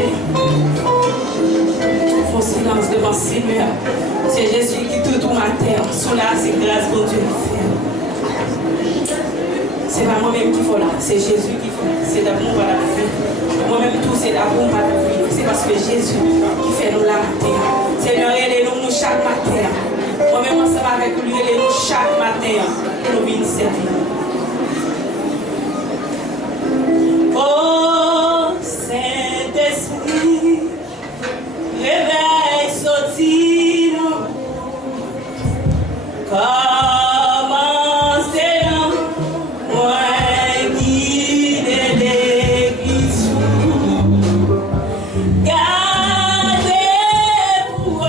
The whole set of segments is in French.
matin. Font silence devant Seigneur. C'est Jésus qui tout matin. Sous là, c'est grâce pour Dieu. C'est pas moi-même qui faut là, c'est Jésus qui fait. C'est d'amour à la vie. Moi-même tout, c'est d'amour à la vie. C'est parce que Jésus qui fait nous la matin. Seigneur, aidez-nous chaque matin. Moi-même ensemble avec lui, aidez-nous chaque matin pour nous venir servir. Oh Saint-Esprit, réveille, sortis-nous. Gardez pour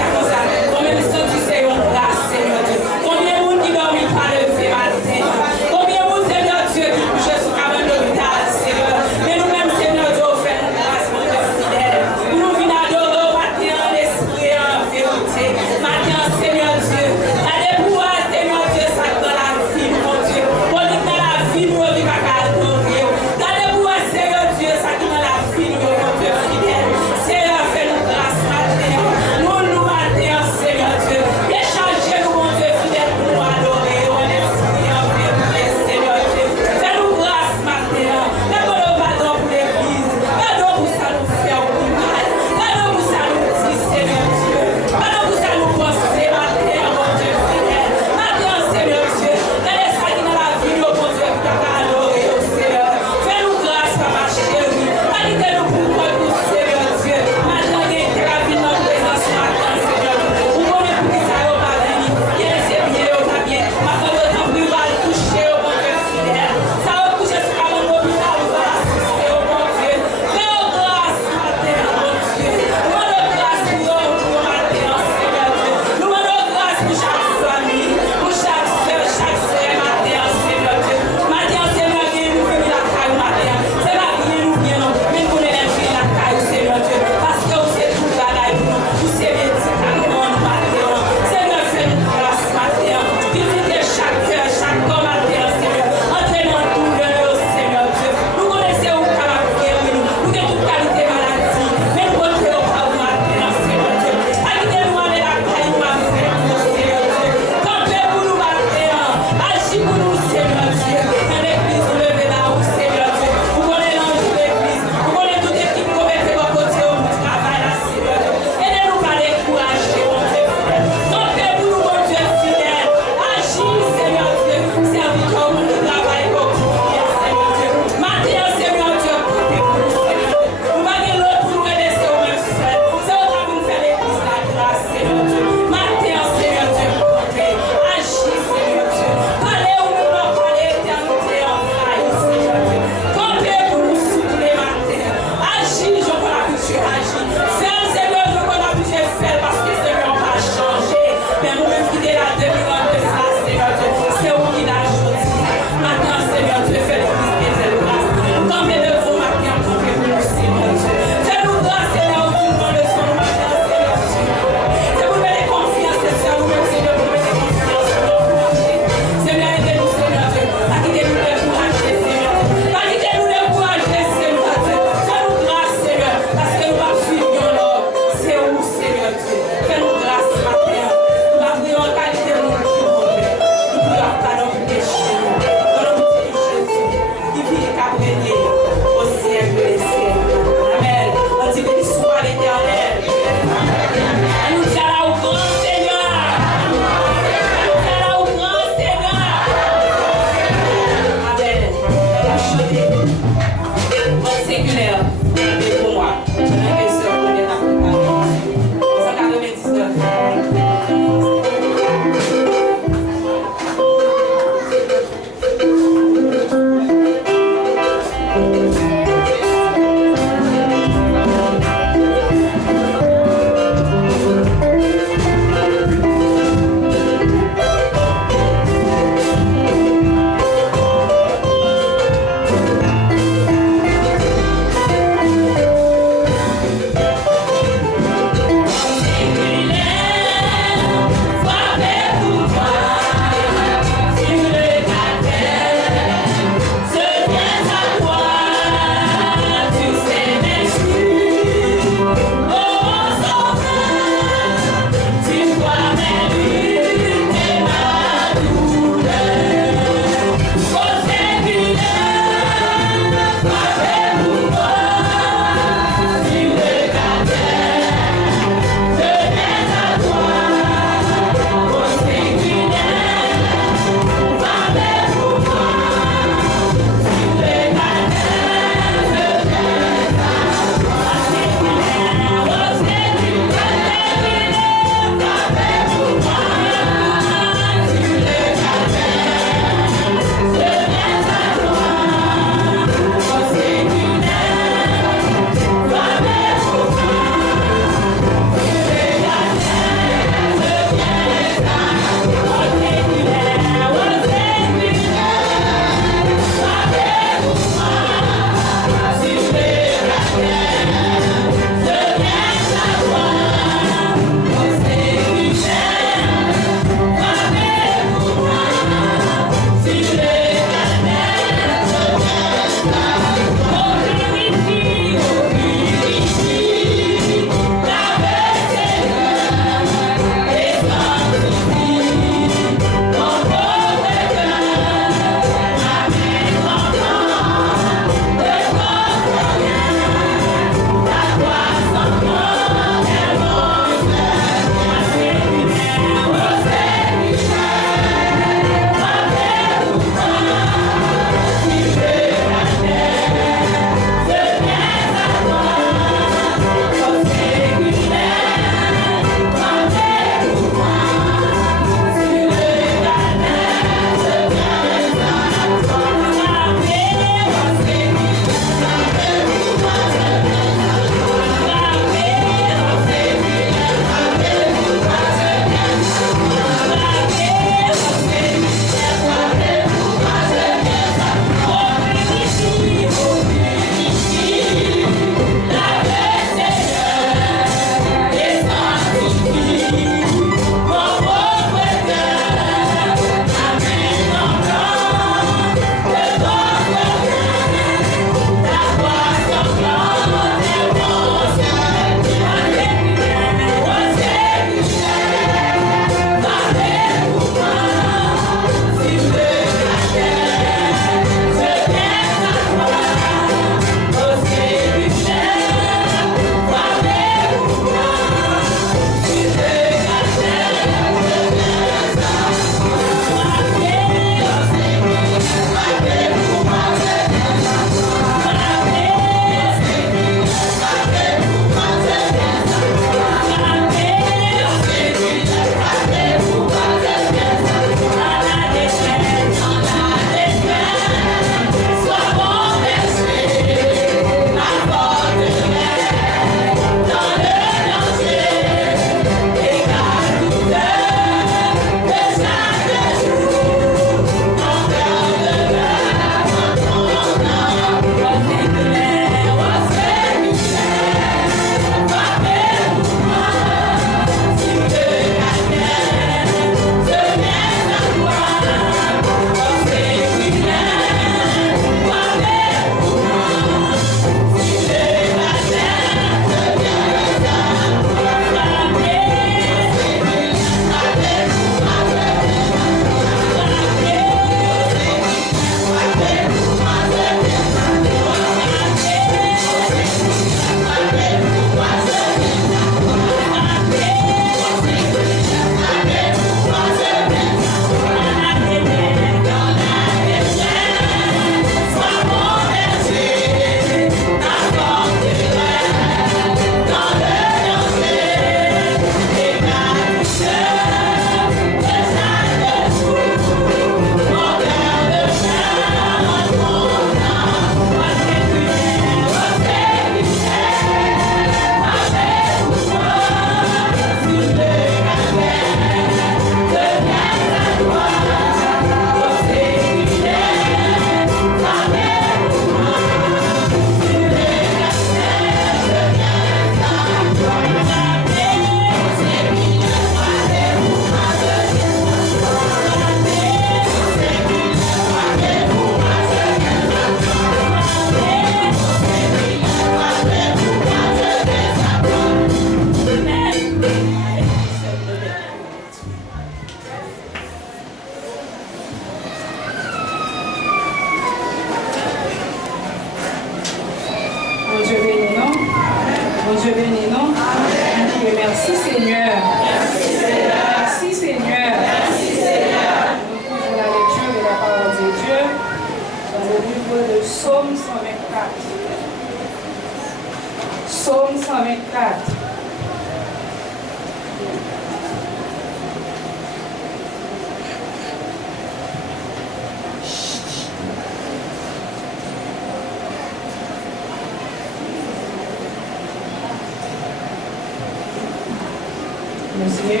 Monsieur,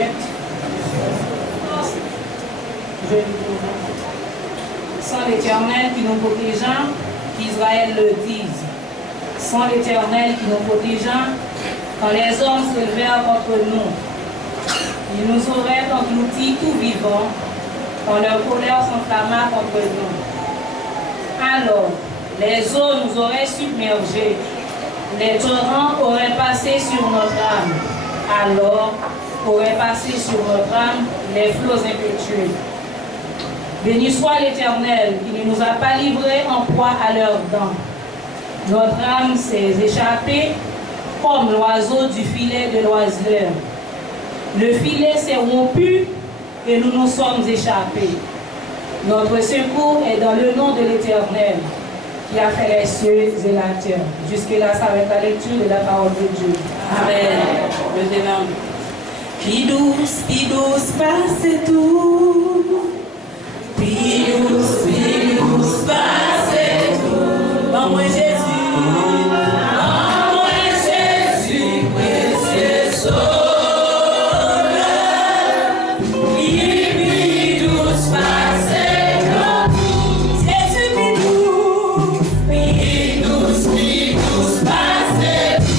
sans l'Éternel qui nous protégeant, qu'Israël le dise. Sans l'Éternel qui nous protégeant, quand les hommes se levèrent contre nous, ils nous auraient engloutis tout vivants, quand leur colère s'enflamma contre nous. Alors, les eaux nous auraient submergés, les torrents auraient passé sur notre âme. Alors, auraient passé sur notre âme les flots impétueux. Béni soit l'Éternel qui ne nous a pas livrés en proie à leurs dents. Notre âme s'est échappée comme l'oiseau du filet de l'oiseleur. Le filet s'est rompu et nous nous sommes échappés. Notre secours est dans le nom de l'Éternel qui a fait les cieux et la terre. Jusque-là, ça va être la lecture de la parole de Dieu. Amen. Le démon. Puis douce, passe tout. Puis douce, passe tout. Maman Jésus, précieux sauveur. Puis douce, passe tout. Jésus, puis douce, passe tout.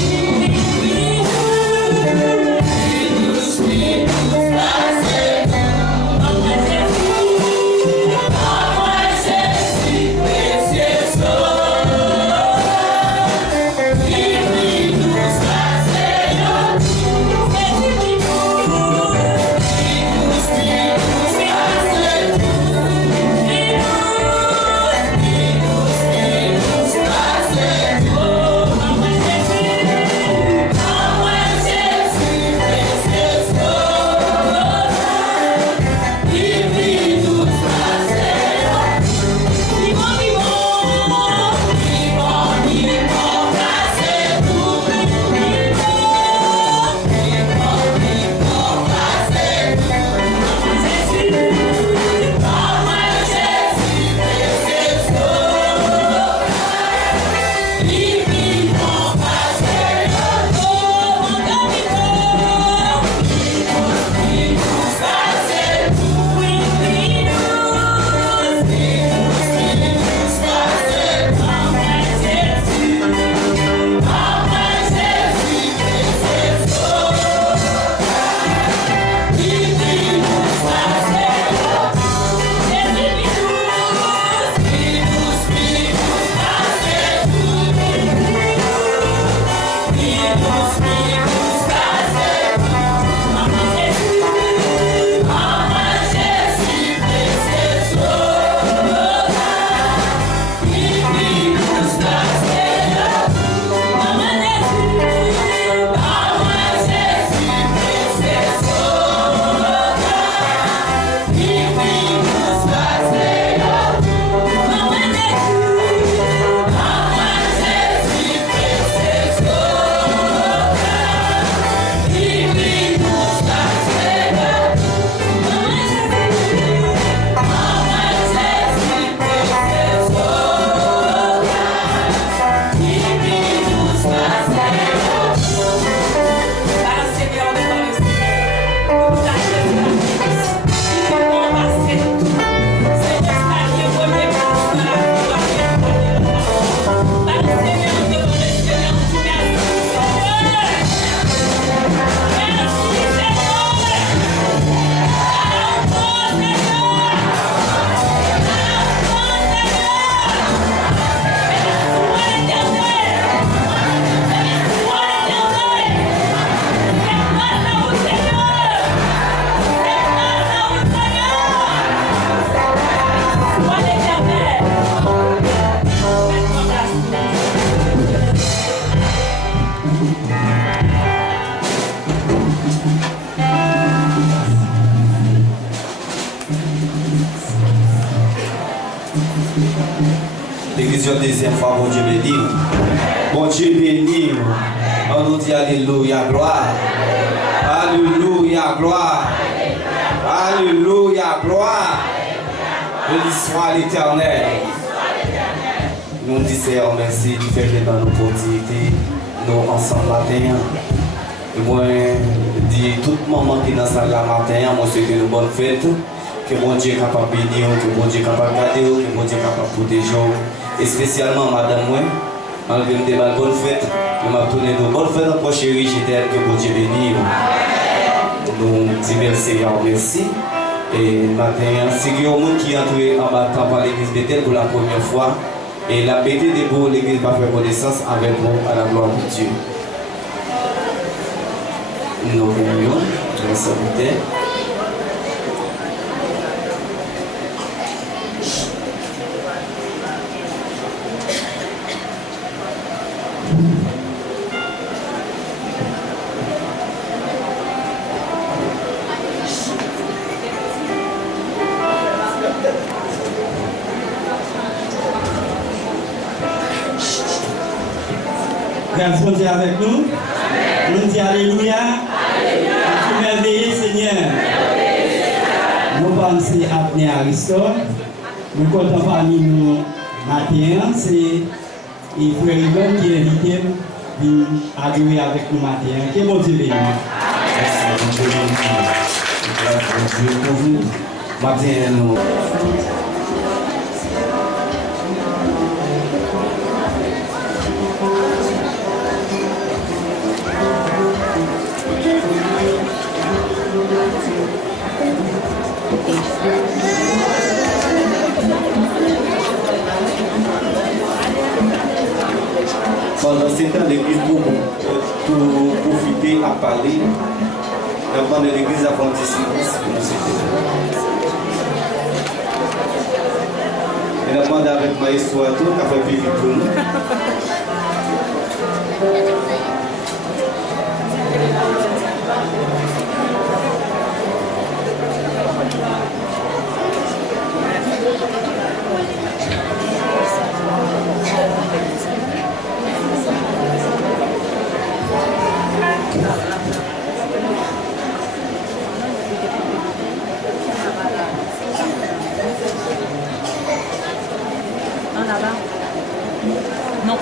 L'église une deuxième fois, bon Dieu béni. Bon Dieu béni. On nous dit Alléluia, gloire. Alléluia, gloire. Alléluia, gloire. Béni soit l'Éternel. Nous disons Seigneur merci du fait que dans nos opportunités, nous ensemble matin. Et moi, dis puis tout le monde qui est dans la salle la matin, moi souhaite une bonne fête. Que bon Dieu est capable de bénir, que bon Dieu est capable de garder, que bon Dieu est capable de protéger. Et spécialement madame moi, malgré me débat bonne fête, je m'a tourné de bonne fête encore chérie, j'étais que bon Dieu bénisse. Nous disons merci et merci. Et matin, c'est qu'il y a un monde qui est entré en bas par l'église Bethel pour la première fois. Et la bêtise des beaux, l'église va faire connaissance avec vous à la gloire de Dieu. Nous venons, nous sommes Grâce à Dieu avec nous. Nous disons Alléluia. Alléluia. Merveilleux Seigneur. Nous pensons à Apné Aristote. Nous comptons parmi nous matin. C'est frère Yvonne qui est invité à adorer avec nous matin. Que bon Dieu bénisse. Merci, bon Dieu bénisse. Grâce à Dieu pour vous. Matin, nous. Pendant ce temps, l'église pour profiter à parler, avant de l'église à Fontis, et la demande avec ma histoire, tout a fait plus vite pour nous. Non.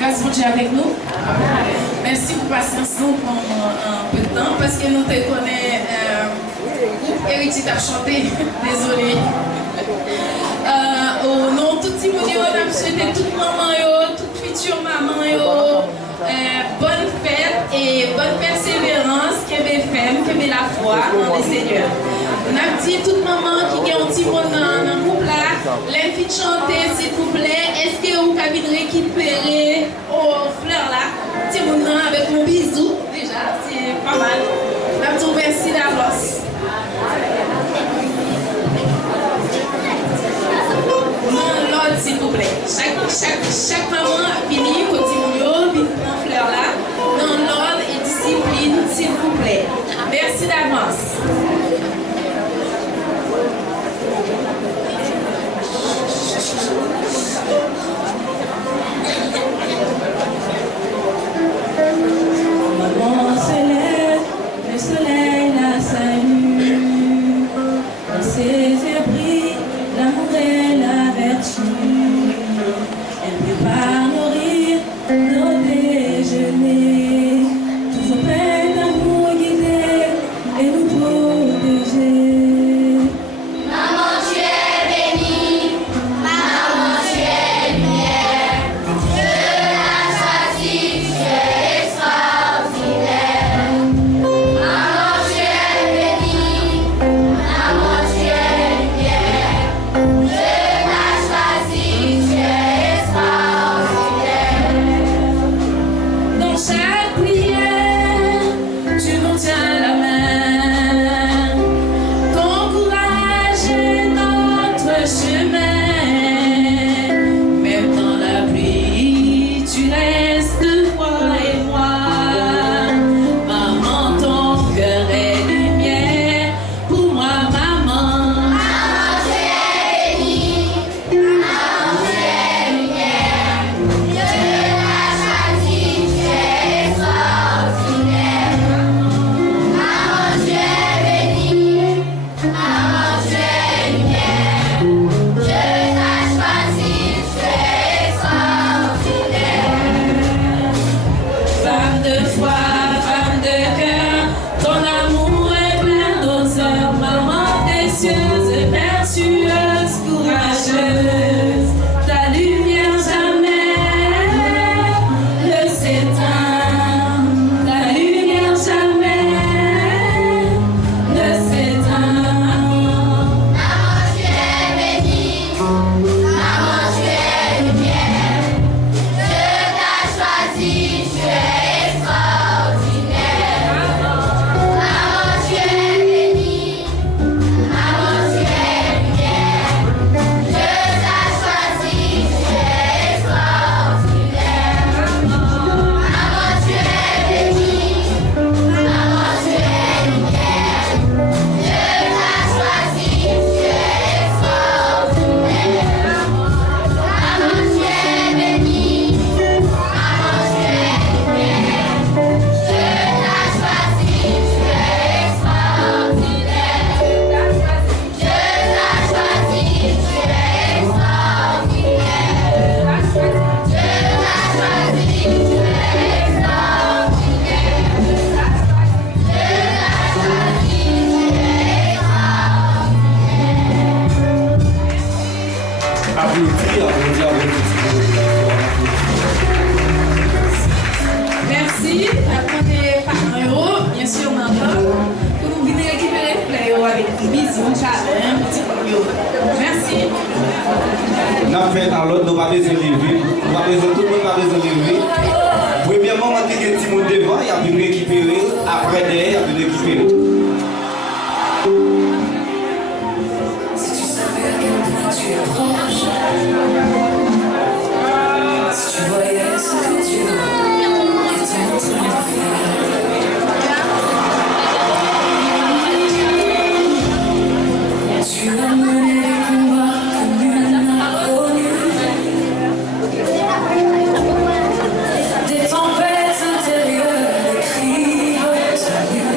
Grâce à Dieu avec nous. Merci pour patience nous pour un peu de temps parce que nous te connaissons Héritier t'a chanté. Désolé. Au nom de tout le monde, on a souhaité toute maman, toute future maman, bonne fête et bonne persévérance, que mes femmes, que mes la foi dans le Seigneur. On a dit toute maman qui est un petit monde dans le couple là, l'invite chanter s'il vous plaît. Est-ce que vous pouvez récupérer aux fleurs là, petit monde avec mon bisou déjà, c'est pas mal. On a dit merci d'avance. Non, l'autre s'il vous plaît. Chaque maman finit continue, puis prend fleur là. Dans l'ordre et discipline s'il vous plaît. Merci d'avance. Maman se lève, le soleil la salue. Dans ses yeux brille l'amour et la vertu. Elle prépare nos rires Merci. Après des parents, bien sûr, maman, pour nous venir récupérer les avec une vision, un petit peu. Merci. Nous avons fait dans l'autre, nous n'avons pas besoin de lever. Nous avons besoin, tout le monde n'a pas besoin de lever. Premièrement, on a dit que petit monde devant, il y a pu récupérer. Après, derrière, il y a pu récupérer. Si tu savais à quel point tu es proche, si tu voyais ce que tu as, et ton train de faire. Tu as mené des combats que nul n'a connus, des tempêtes intérieures, des cris de salut.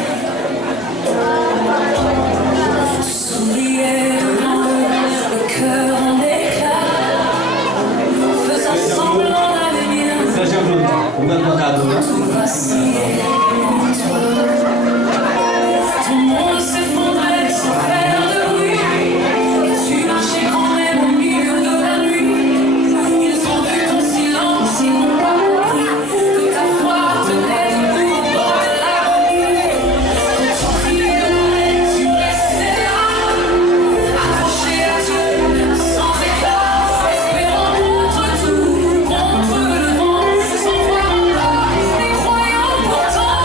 Tu souriais devant eux, le cœur en éclat, faisant semblant d'avenir. Tout vacillait en toi. Ton monde s'effondrait sans faire de bruit. Et tu marchais quand même au milieu de la nuit. Ils ont vu ton silence, ils n'ont pas compris que ta foi tenait debout au bord de l'agonie. Quand on criait l'arrêt, tu restais là, accroché à Dieu, sans éclat, espérant contre tout, contre le vent, sans voir encore, et croyant pourtant.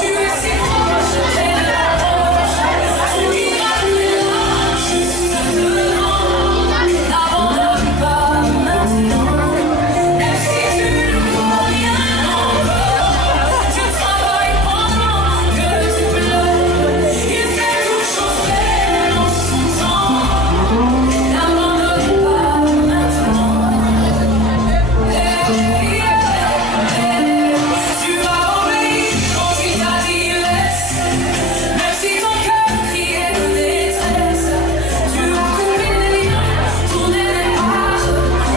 Tu es si proche, t'es de la roche, tu iras plus loin, juste devant. N'abandonne pas maintenant, même si tu ne peux rien encore. Tu travailles pendant que tu pleures, il fait toutes choses belles en son temps. N'abandonne pas maintenant. Tu as obéi quand il t'a dit laisse, même si ton cœur criait de détresse. Tu as coupé les liens, tourné les pages,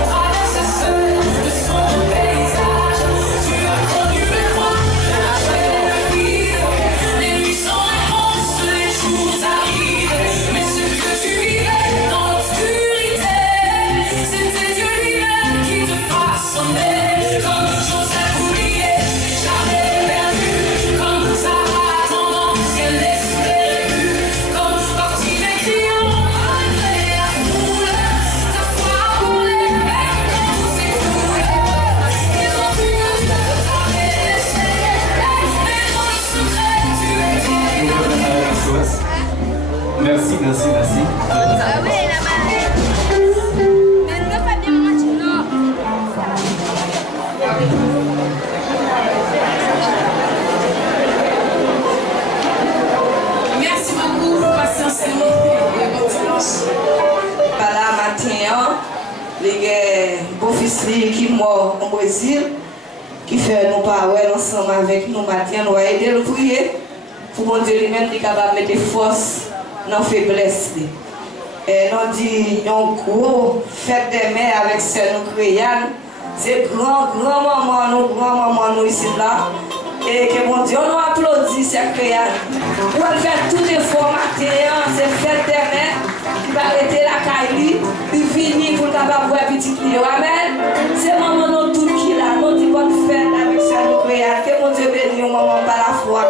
traversé seul de son paysage. Tu as connu le froid, la chair, le vide, les nuits sans réponse, les jours arrivent. Mais ce que tu vivais dans l'obscurité, c'était Dieu lui-même qui te façonnait. Comme Joseph oublié, jamais perdu, comme Sarah tendance qu'elle n'espérait plus, comme Bartimée criant malgré la foule, ta foi a roulé même quand tout s'écroulait. Ils ont vu que Dieu t'avait laissé, mais dans le secret tu étais. Merci, merci, merci. Merci beaucoup pour patience et bon dimanche. Voilà, matin, les beaux-fils qui mort au Brésil, qui fait nos paroles ensemble avec nous matin, nous va aider le prier pour mon Dieu lui-même qui est capable de mettre force dans la faiblesse. Et nous dit un gros fête des mères avec celle nous créons. C'est grand-maman nous ici là. Et que mon Dieu nous applaudit cette création. Nous allons faire tout effort matin, c'est fête des mères qui va arrêter la caille, il finit pour le capable voir petit Léo. Amen. C'est maman nous tout qui là, nous dit bonne fête avec celle nous créons. Que mon Dieu bénisse maman par la foi.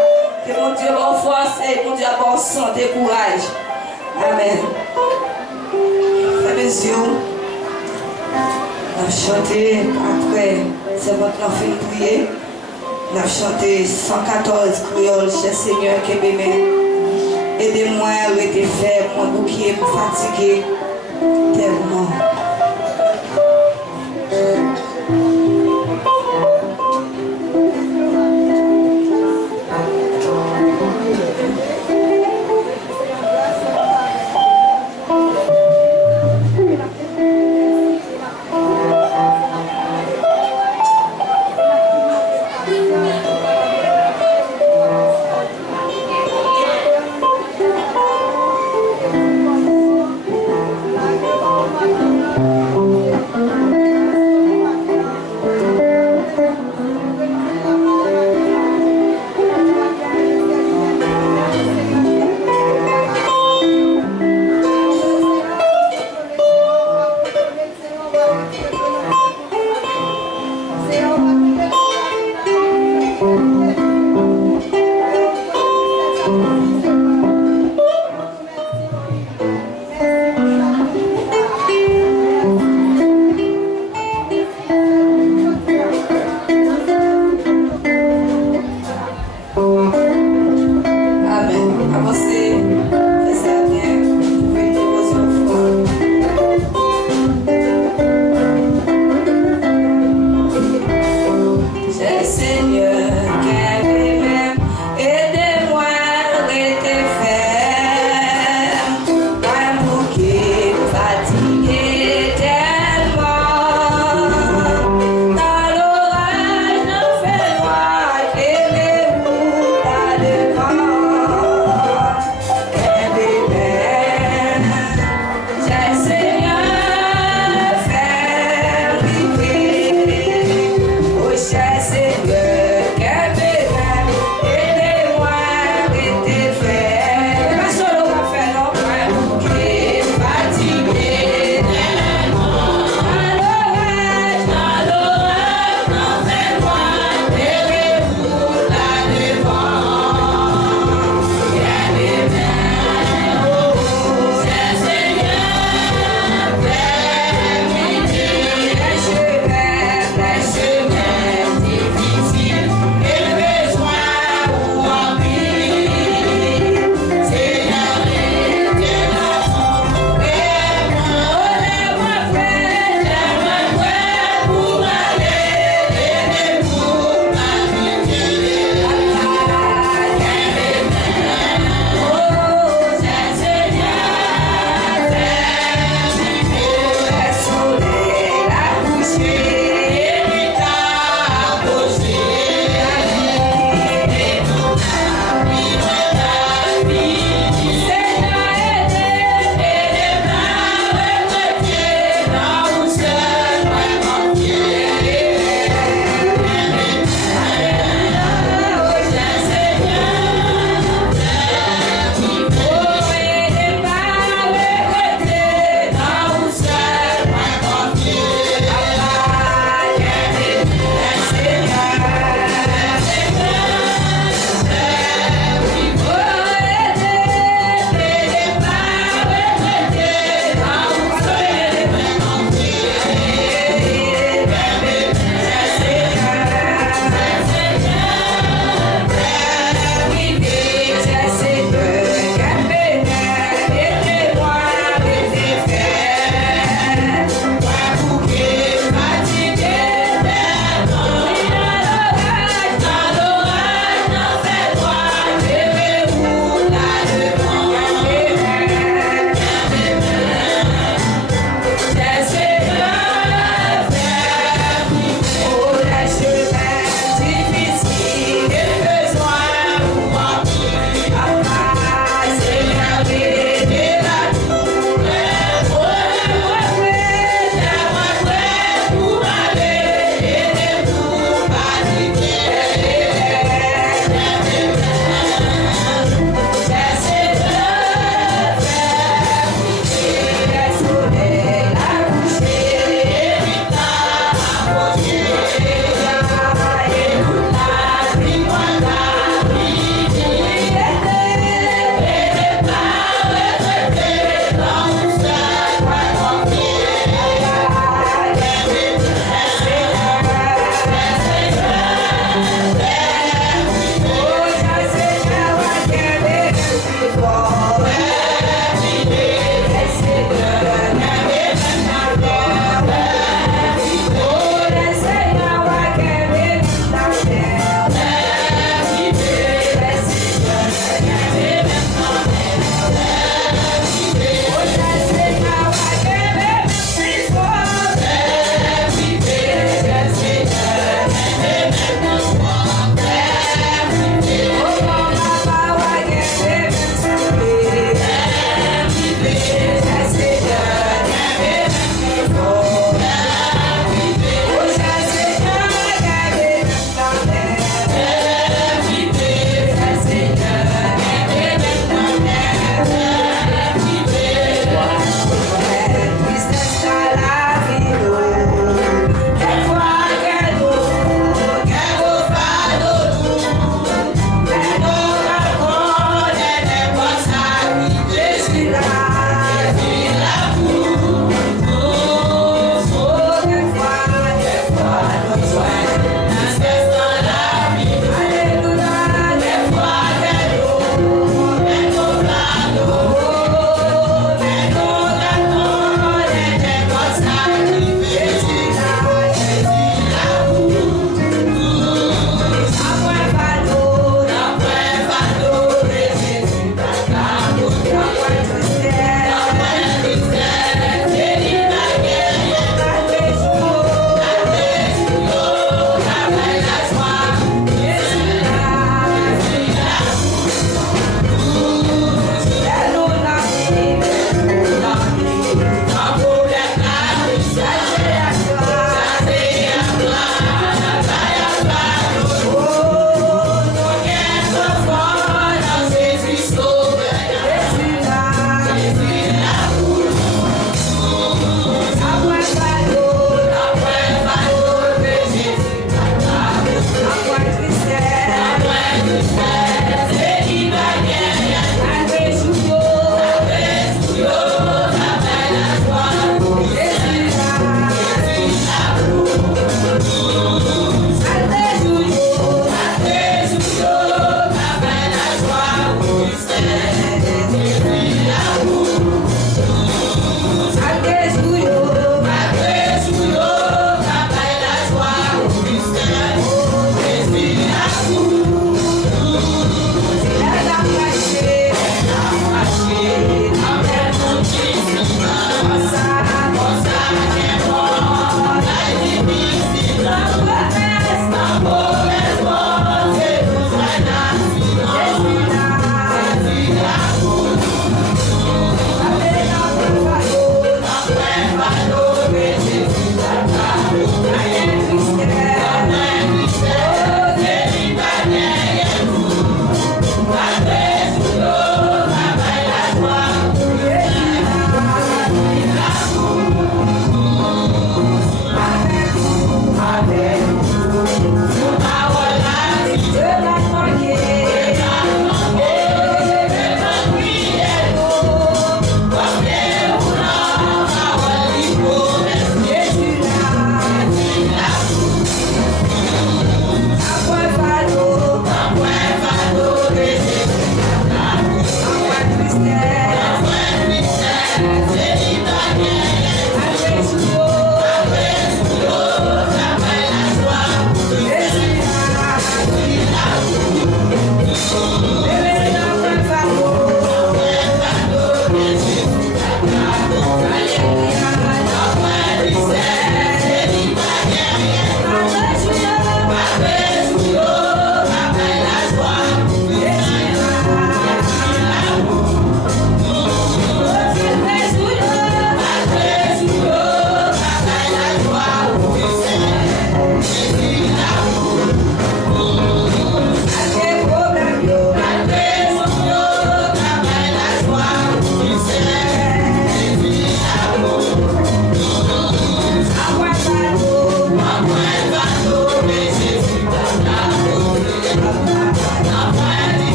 Que mon Dieu bonne force et mon Dieu bonne santé, courage. Amen. Mes yeux, on a chanté après, c'est votre enfant prier. On a chanté 114 créoles chez Seigneur qui est béni. Aidez-moi à rester faible, mon bouquet fatigué tellement.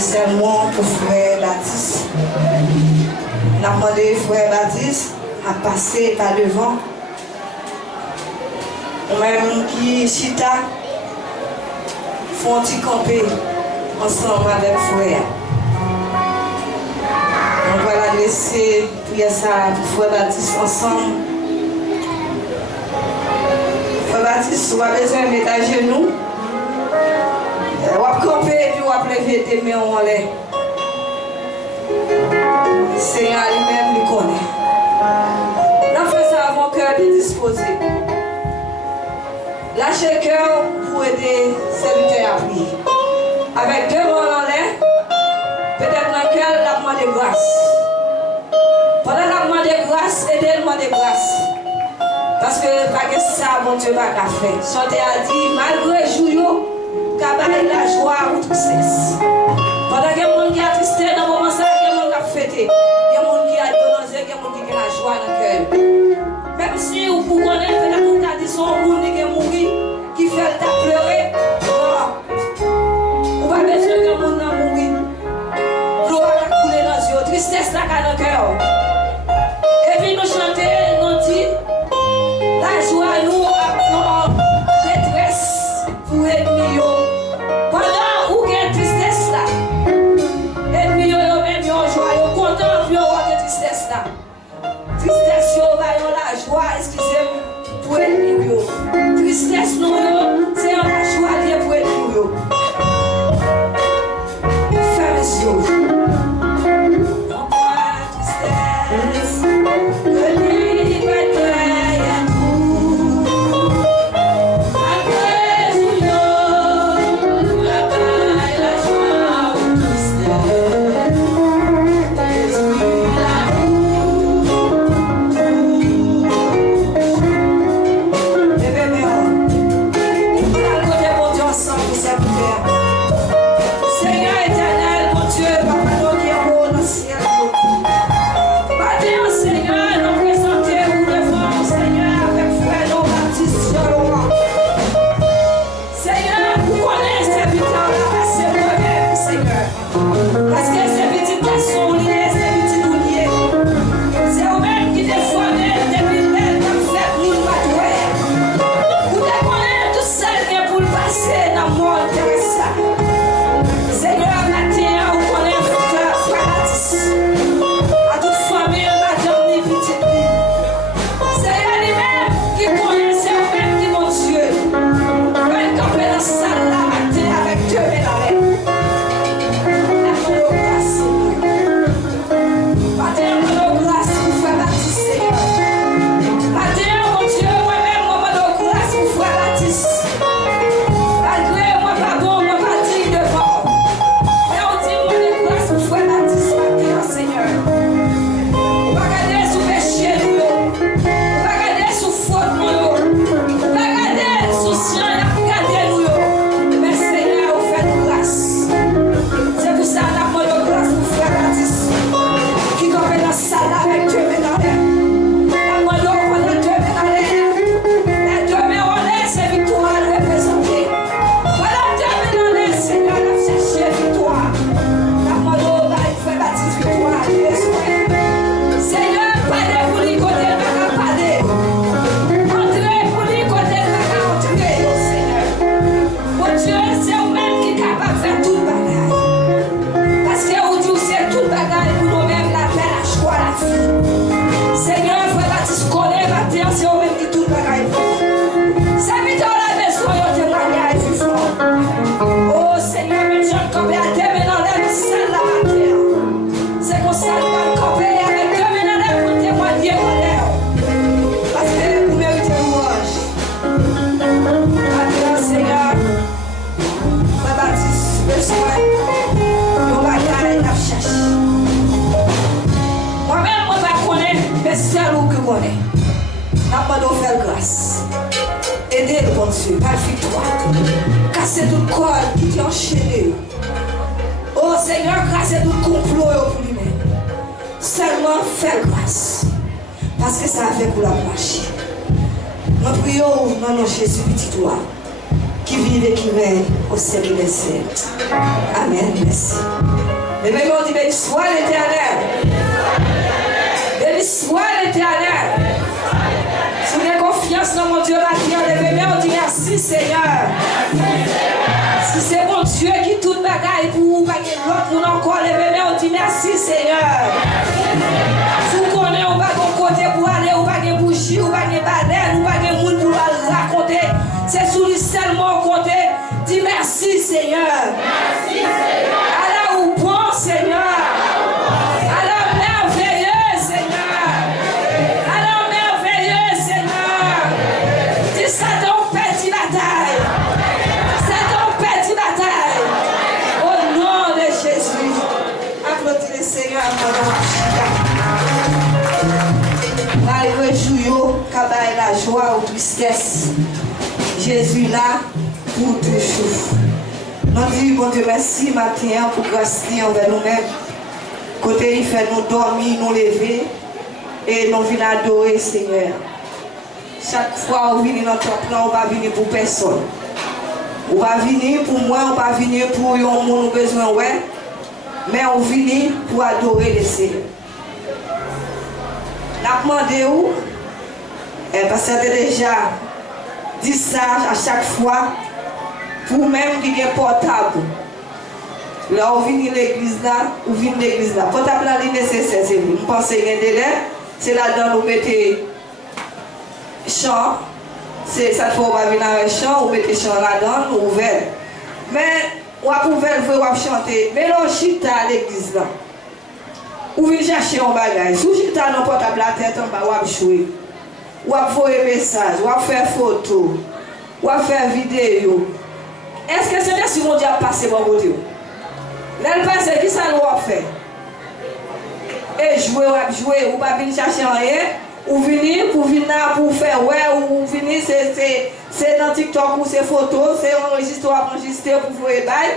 spécialement pour frère Baptiste. On a demandé frère Baptiste à passer par devant. Même qui chita font un petit camper ensemble avec frère. On va la laisser prier ça pour frère Baptiste ensemble. Frère Baptiste, on va besoin de mettre à genoux. On va camper et puis on va lever tes mains en l'air. Le Seigneur lui-même lui connaît. On fait ça avant cœur de disposer. Lâchez le cœur pour aider serviteur à prier. Avec 2 mains en l'air, peut-être dans le cœur, la demande de grâce. Pendant la demande de grâce, aidez-moi de grâce. Parce que pas que ça, mon Dieu, pas qu'à faire. Chanter a dit, malgré jour, Kabaï la joie ou tristesse. Pendant que les gens qui a tristesse dans le moment, ça, il y a des gens qui a fêté. Il y a des gens qui a donné, il y a des gens qui a la joie dans le cœur. Même si vous connaissez, peut-être que vous avez dit son monde qui est mort, qui fait ta pleurer. Non. Vous n'avez pas besoin que le monde a mourir. L'eau va couler dans les yeux. Tristesse dans le cœur. Et puis nous chantons, nous disons, la joie nous a détresse pour ennemi. Pendant où il y a tristesse là, ennemi même yon joie, yon content pour yon tristesse là. Tristesse yon va yon la joie, excusez-moi, pour ennemi. Tristesse nous c'est yon la joie liée pour ennemi. Ferme les yeux. Non pas tristesse, que lui va derrière nous. Après tout yon, la paille, la joie ou tristesse. Esprit l'amour. Bébé, nous allons côté mon Dieu ensemble, serviteur. Seigneur éternel, mon Dieu, Papa, nous qui est haut dans le ciel. Matin, Seigneur, nous présentons devant Seigneur avec frère nos Baptiste Jean-Laurent. Seigneur, vous connaissez ces victoires-là, c'est moi-même, Seigneur. Parce que ces petites garçons liés, ces petits douliers, c'est vous-même qui défendez depuis l'aide dans le fait nous batouer. Vous déconnez tout seul qui est pour le passer dans le monde terrestre. Seigneur, matin, vous connaissez frère Baptiste. À toute famille, madame, ni petite vie. Seigneur lui-même qui connaissait vous-même qui mon Dieu. Venez camper dans la salle là, matin, avec 2 mains dans l'air. La bonne grâce, Seigneur. Matin, bonne grâce pour frère Baptiste, Seigneur. Matin, mon Dieu, moi-même, moi, bonne grâce pour frère Baptiste. Malgré moi, pas bon, moi, pas digne devant. Mais on dit, moi, de grâce pour frère Baptiste, matin, Seigneur. Pas garder sous péché, nous. Pas garder sous faute, nous. Pas garder sous sien, garder nous. Mais Seigneur, vous faites grâce. C'est pour ça qu'on a de grâce pour frère Baptiste. Qui campe dans la salle avec 2 mains dans l'air. La moelle pendant 2 mains dans l'air. Les 2 mains en l'air, c'est victoire représentée. Voilà 2 mains dans l'air, Seigneur, on a cherché victoire. La moelle frère Baptiste, victoire, l'esprit. Seigneur, parlez pour lui côté, pas parler. Entrez pour lui côté, pas entrer, Seigneur. Mon Dieu, c'est vous-même qui est capable de faire tout le bagage. Parce que vous dites c'est tout le bagage pour nous-mêmes, la paix, la joie, la vie. Seigneur, frère Baptiste, connaît matin, c'est vous-même qui tout le bagage. C'est vite dans la maison, il y a témoignage vivant. Oh Seigneur, même Jean Campé a 2 mains dans l'air, celle là matin. C'est comme ça que nous allons camper avec 2 mains dans l'air pour témoigner dans l'air. Parce que vous méritez louange. Maintenant, Seigneur, frère Baptiste, besoin de bagaille à chercher. Moi-même, je ne connais pas, mais c'est vous que je connais. Nous allons faire grâce. Aidez le bon Dieu, par victoire. Cassez tout le corps qui est enchaîné. Oh Seigneur, cassez tout le complot pour lui-même. Seulement faire grâce. Parce que ça a fait pour la marcher. Nous prions dans nos Jésus petit toi. qui vive et qui règne au siècle des siècles. Amen. Merci. Mais même on dit, béni soit l'Éternel. Béni soit l'Éternel. Si vous avez confiance dans mon Dieu, levez-moi, on dit merci Seigneur. Si c'est mon Dieu qui tout bagaille pour vous, pas que l'autre pour encore, levez-moi, on dit merci Seigneur. Si vous connaissez, on va de côté pour aller, on va de bougie, on va de balai, on va de monde pour raconter. C'est sous lui seulement compter. Dis merci Seigneur. Merci Seigneur. Alors où bon Seigneur. Alors merveilleux Seigneur. Alors merveilleux Seigneur. Dis Satan petit bataille. Satan petit bataille. Au nom de Jésus. Applaudissez le Seigneur. Malgré joyeux, cabaye la joie ou tristesse. Jésus là pour toujours. Nous disons, bon Dieu, merci matin pour grâce envers nous-mêmes. Côté il fait nous dormir, nous lever et nous venir adorer Seigneur. Chaque fois on vient dans notre plan, on va venir pour personne. On va venir pour moi, on va venir pour un monde besoin, ouais. Mais on vient pour adorer le Seigneur. N'a demandé où? Parce que c'était déjà dit ça à chaque fois pour même qui est portable. Là, on vient l'église là, on vient l'église là. Portable là, c'est nécessaire. Vous pensez qu'il y a un délai, c'est là-dedans nous mettez chant. C'est ça fois on va venir avec chant, on mettez chant là-dedans, on ouvert. Mais on va ouvert, on va chanter. Mais là, on chita à l'église là. On vient chercher un bagage. Si on chita dans le portable la tête, on va jouer. Ou à faire message, ou à faire photo, ou à faire vidéo. Est-ce que c'est si mon Dieu a passé mon côté? L'elle passe, qui ça doit faire? Et jouer, ou pas venir chercher rien, ou venir pour faire, ouais, ou venir, c'est dans TikTok ou c'est photo, c'est enregistré pour faire bail.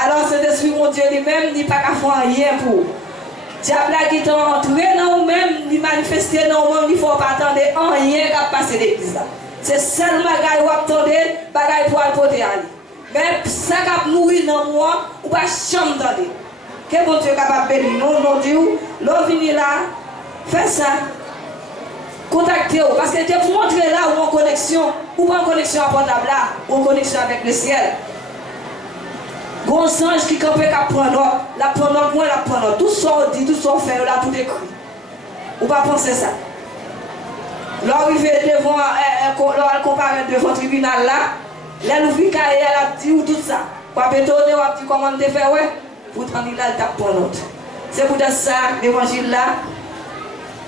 Alors c'est l'esprit mon Dieu lui-même, il n'y a pas qu'à faire rien pour. Diable qui est entré dans nous-mêmes, il manifesté dans nous-mêmes, il ne faut pas attendre rien qui passer l'église. C'est seulement bagaille où attendre, bagaille pour aller porter aller. Mais ça qui mourir dans moi, ou pas chambre d'aller. Que bon Dieu est capable de bénir nous, non Dieu, l'on vient là, fais ça. Contactez-vous, parce que c'est pour montrer là où on connexion, ou pas en connexion à portable là, ou en connexion avec le ciel. Gros ange qui campait qu'à prendre note, la prendre note, moi la prendre note. Tout ça on dit, tout ça on fait, là tout écrit. Ou pas penser ça. L'arrivée devant, elle compare devant le tribunal là, là nous vit qu'elle a dit ou tout ça. Pas bétonner, ou a dit comment on te fait, ouais. Pourtant il a le prendre note. C'est pour ça, l'évangile là,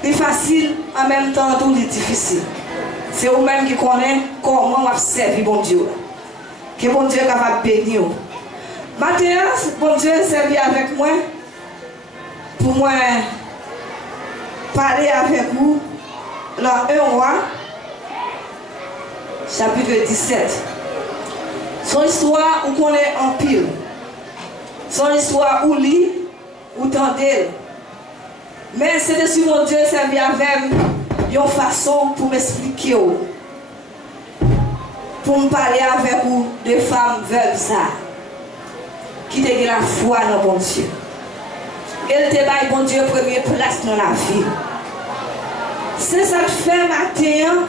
c'est facile, en même temps tout est difficile. C'est vous-même qui connaissez comment on va servir bon Dieu. Que bon Dieu est capable de bénir. Maintenant, bon Dieu servi avec moi pour moi parler avec vous dans 1 roi, chapitre 17. Son histoire où qu'on est en pile. Son histoire où lit, où tendez. Mais c'est dessus mon Dieu servi avec une façon pour m'expliquer. Pour me parler avec vous de femmes veuves ça. Qui te la foi dans bon Dieu. Elle te baille bon Dieu première place dans la vie. C'est ça que fait matin.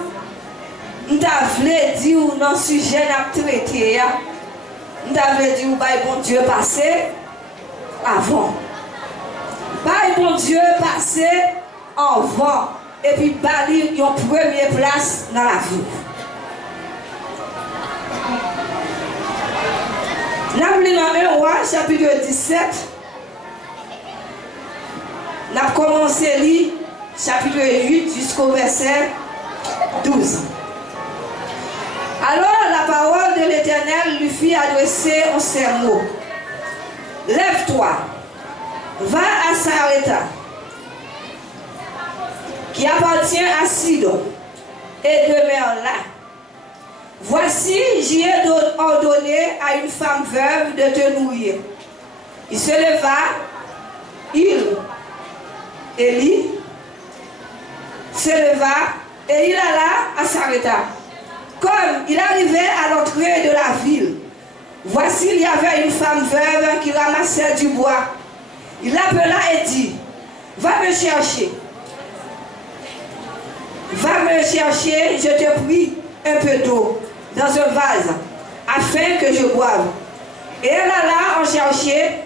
Nous t'avons dit dans le sujet qu'on a traité. Nous t'avons dit baille bon Dieu passé avant. Baille bon Dieu passé avant. Et puis baille une première place dans la vie. Nous avons dans 1 roi, chapitre 17. Nous avons commencé à lire chapitre 8 jusqu'au verset 12. Alors la parole de l'Éternel lui fit adresser un sermon. Lève-toi, va à Sarepta, qui appartient à Sidon, et demeure là. Voici, j'y ai ordonné à une femme veuve de te nourrir. Il se leva, Élie se leva et il alla à Sarepta. Comme il arrivait à l'entrée de la ville, voici il y avait une femme veuve qui ramassait du bois. Il l'appela et dit, va me chercher. Va me chercher, je te prie, un peu d'eau dans un vase, afin que je boive. Et elle alla en chercher,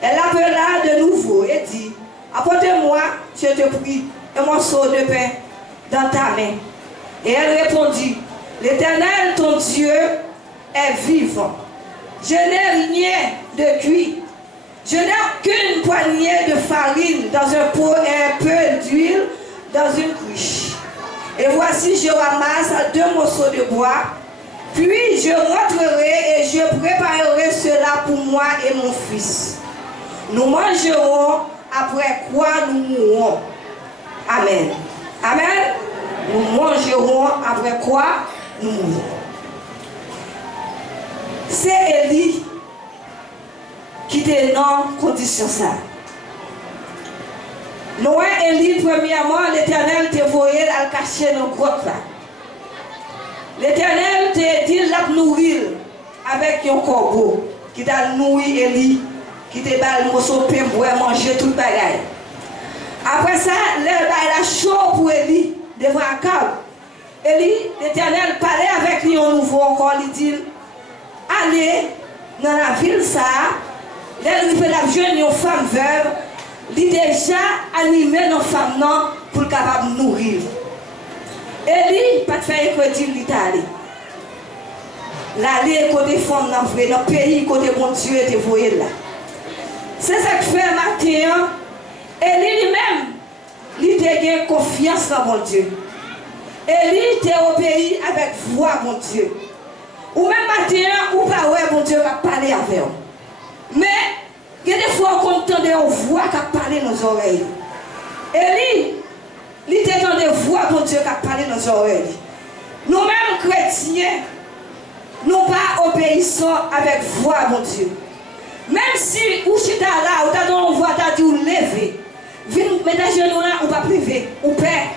elle appela de nouveau et dit, apporte-moi, je te prie, un morceau de pain dans ta main. Et elle répondit, l'Éternel, ton Dieu, est vivant. Je n'ai rien de cuit. Je n'ai qu'une poignée de farine dans un pot et un peu d'huile dans une cruche. Et voici, je ramasse 2 morceaux de bois. Puis je rentrerai et je préparerai cela pour moi et mon fils. Nous mangerons, après quoi nous mourrons. Amen. Amen. Nous mangerons, après quoi nous mourrons. C'est Élie qui était dans condition ça. Noé Élie, premièrement, l'Éternel te voyait à le cacher dans le grotte là. L'Éternel te dit la nourrir avec un corbeau qui t'a nourri Élie, qui t'a donné le morceau de pain pour manger tout le bagage. Après ça, il a chaud pour Élie devant Akab. Élie, l'Éternel parlait avec lui au nouveau encore, il dit, allez dans la ville ça, là il fait la jeune une femme veuve, il déjà animé nos femmes non pour capable nourrir. Élie pas de faire crédit l'Italie. L'aller côté femme dans le pays côté bon Dieu te voyé là. C'est ça que fait matin. Élie lui-même, il a confiance dans mon Dieu. Élie était au pays avec voix mon Dieu. Ou même matin, ou pas ouais mon Dieu va parler avec eux. Mais il y a des fois qu'on entend des voix qui parlent dans nos oreilles. Élie, il était dans des voix mon Dieu qui parlent dans nos oreilles. Nous-mêmes chrétiens, nous pas obéissons avec voix mon Dieu. Même si ou si tu là, ou tu as dans une voix, tu as dit ou lever. Viens mettre les genoux là, ou pas lever, ou père.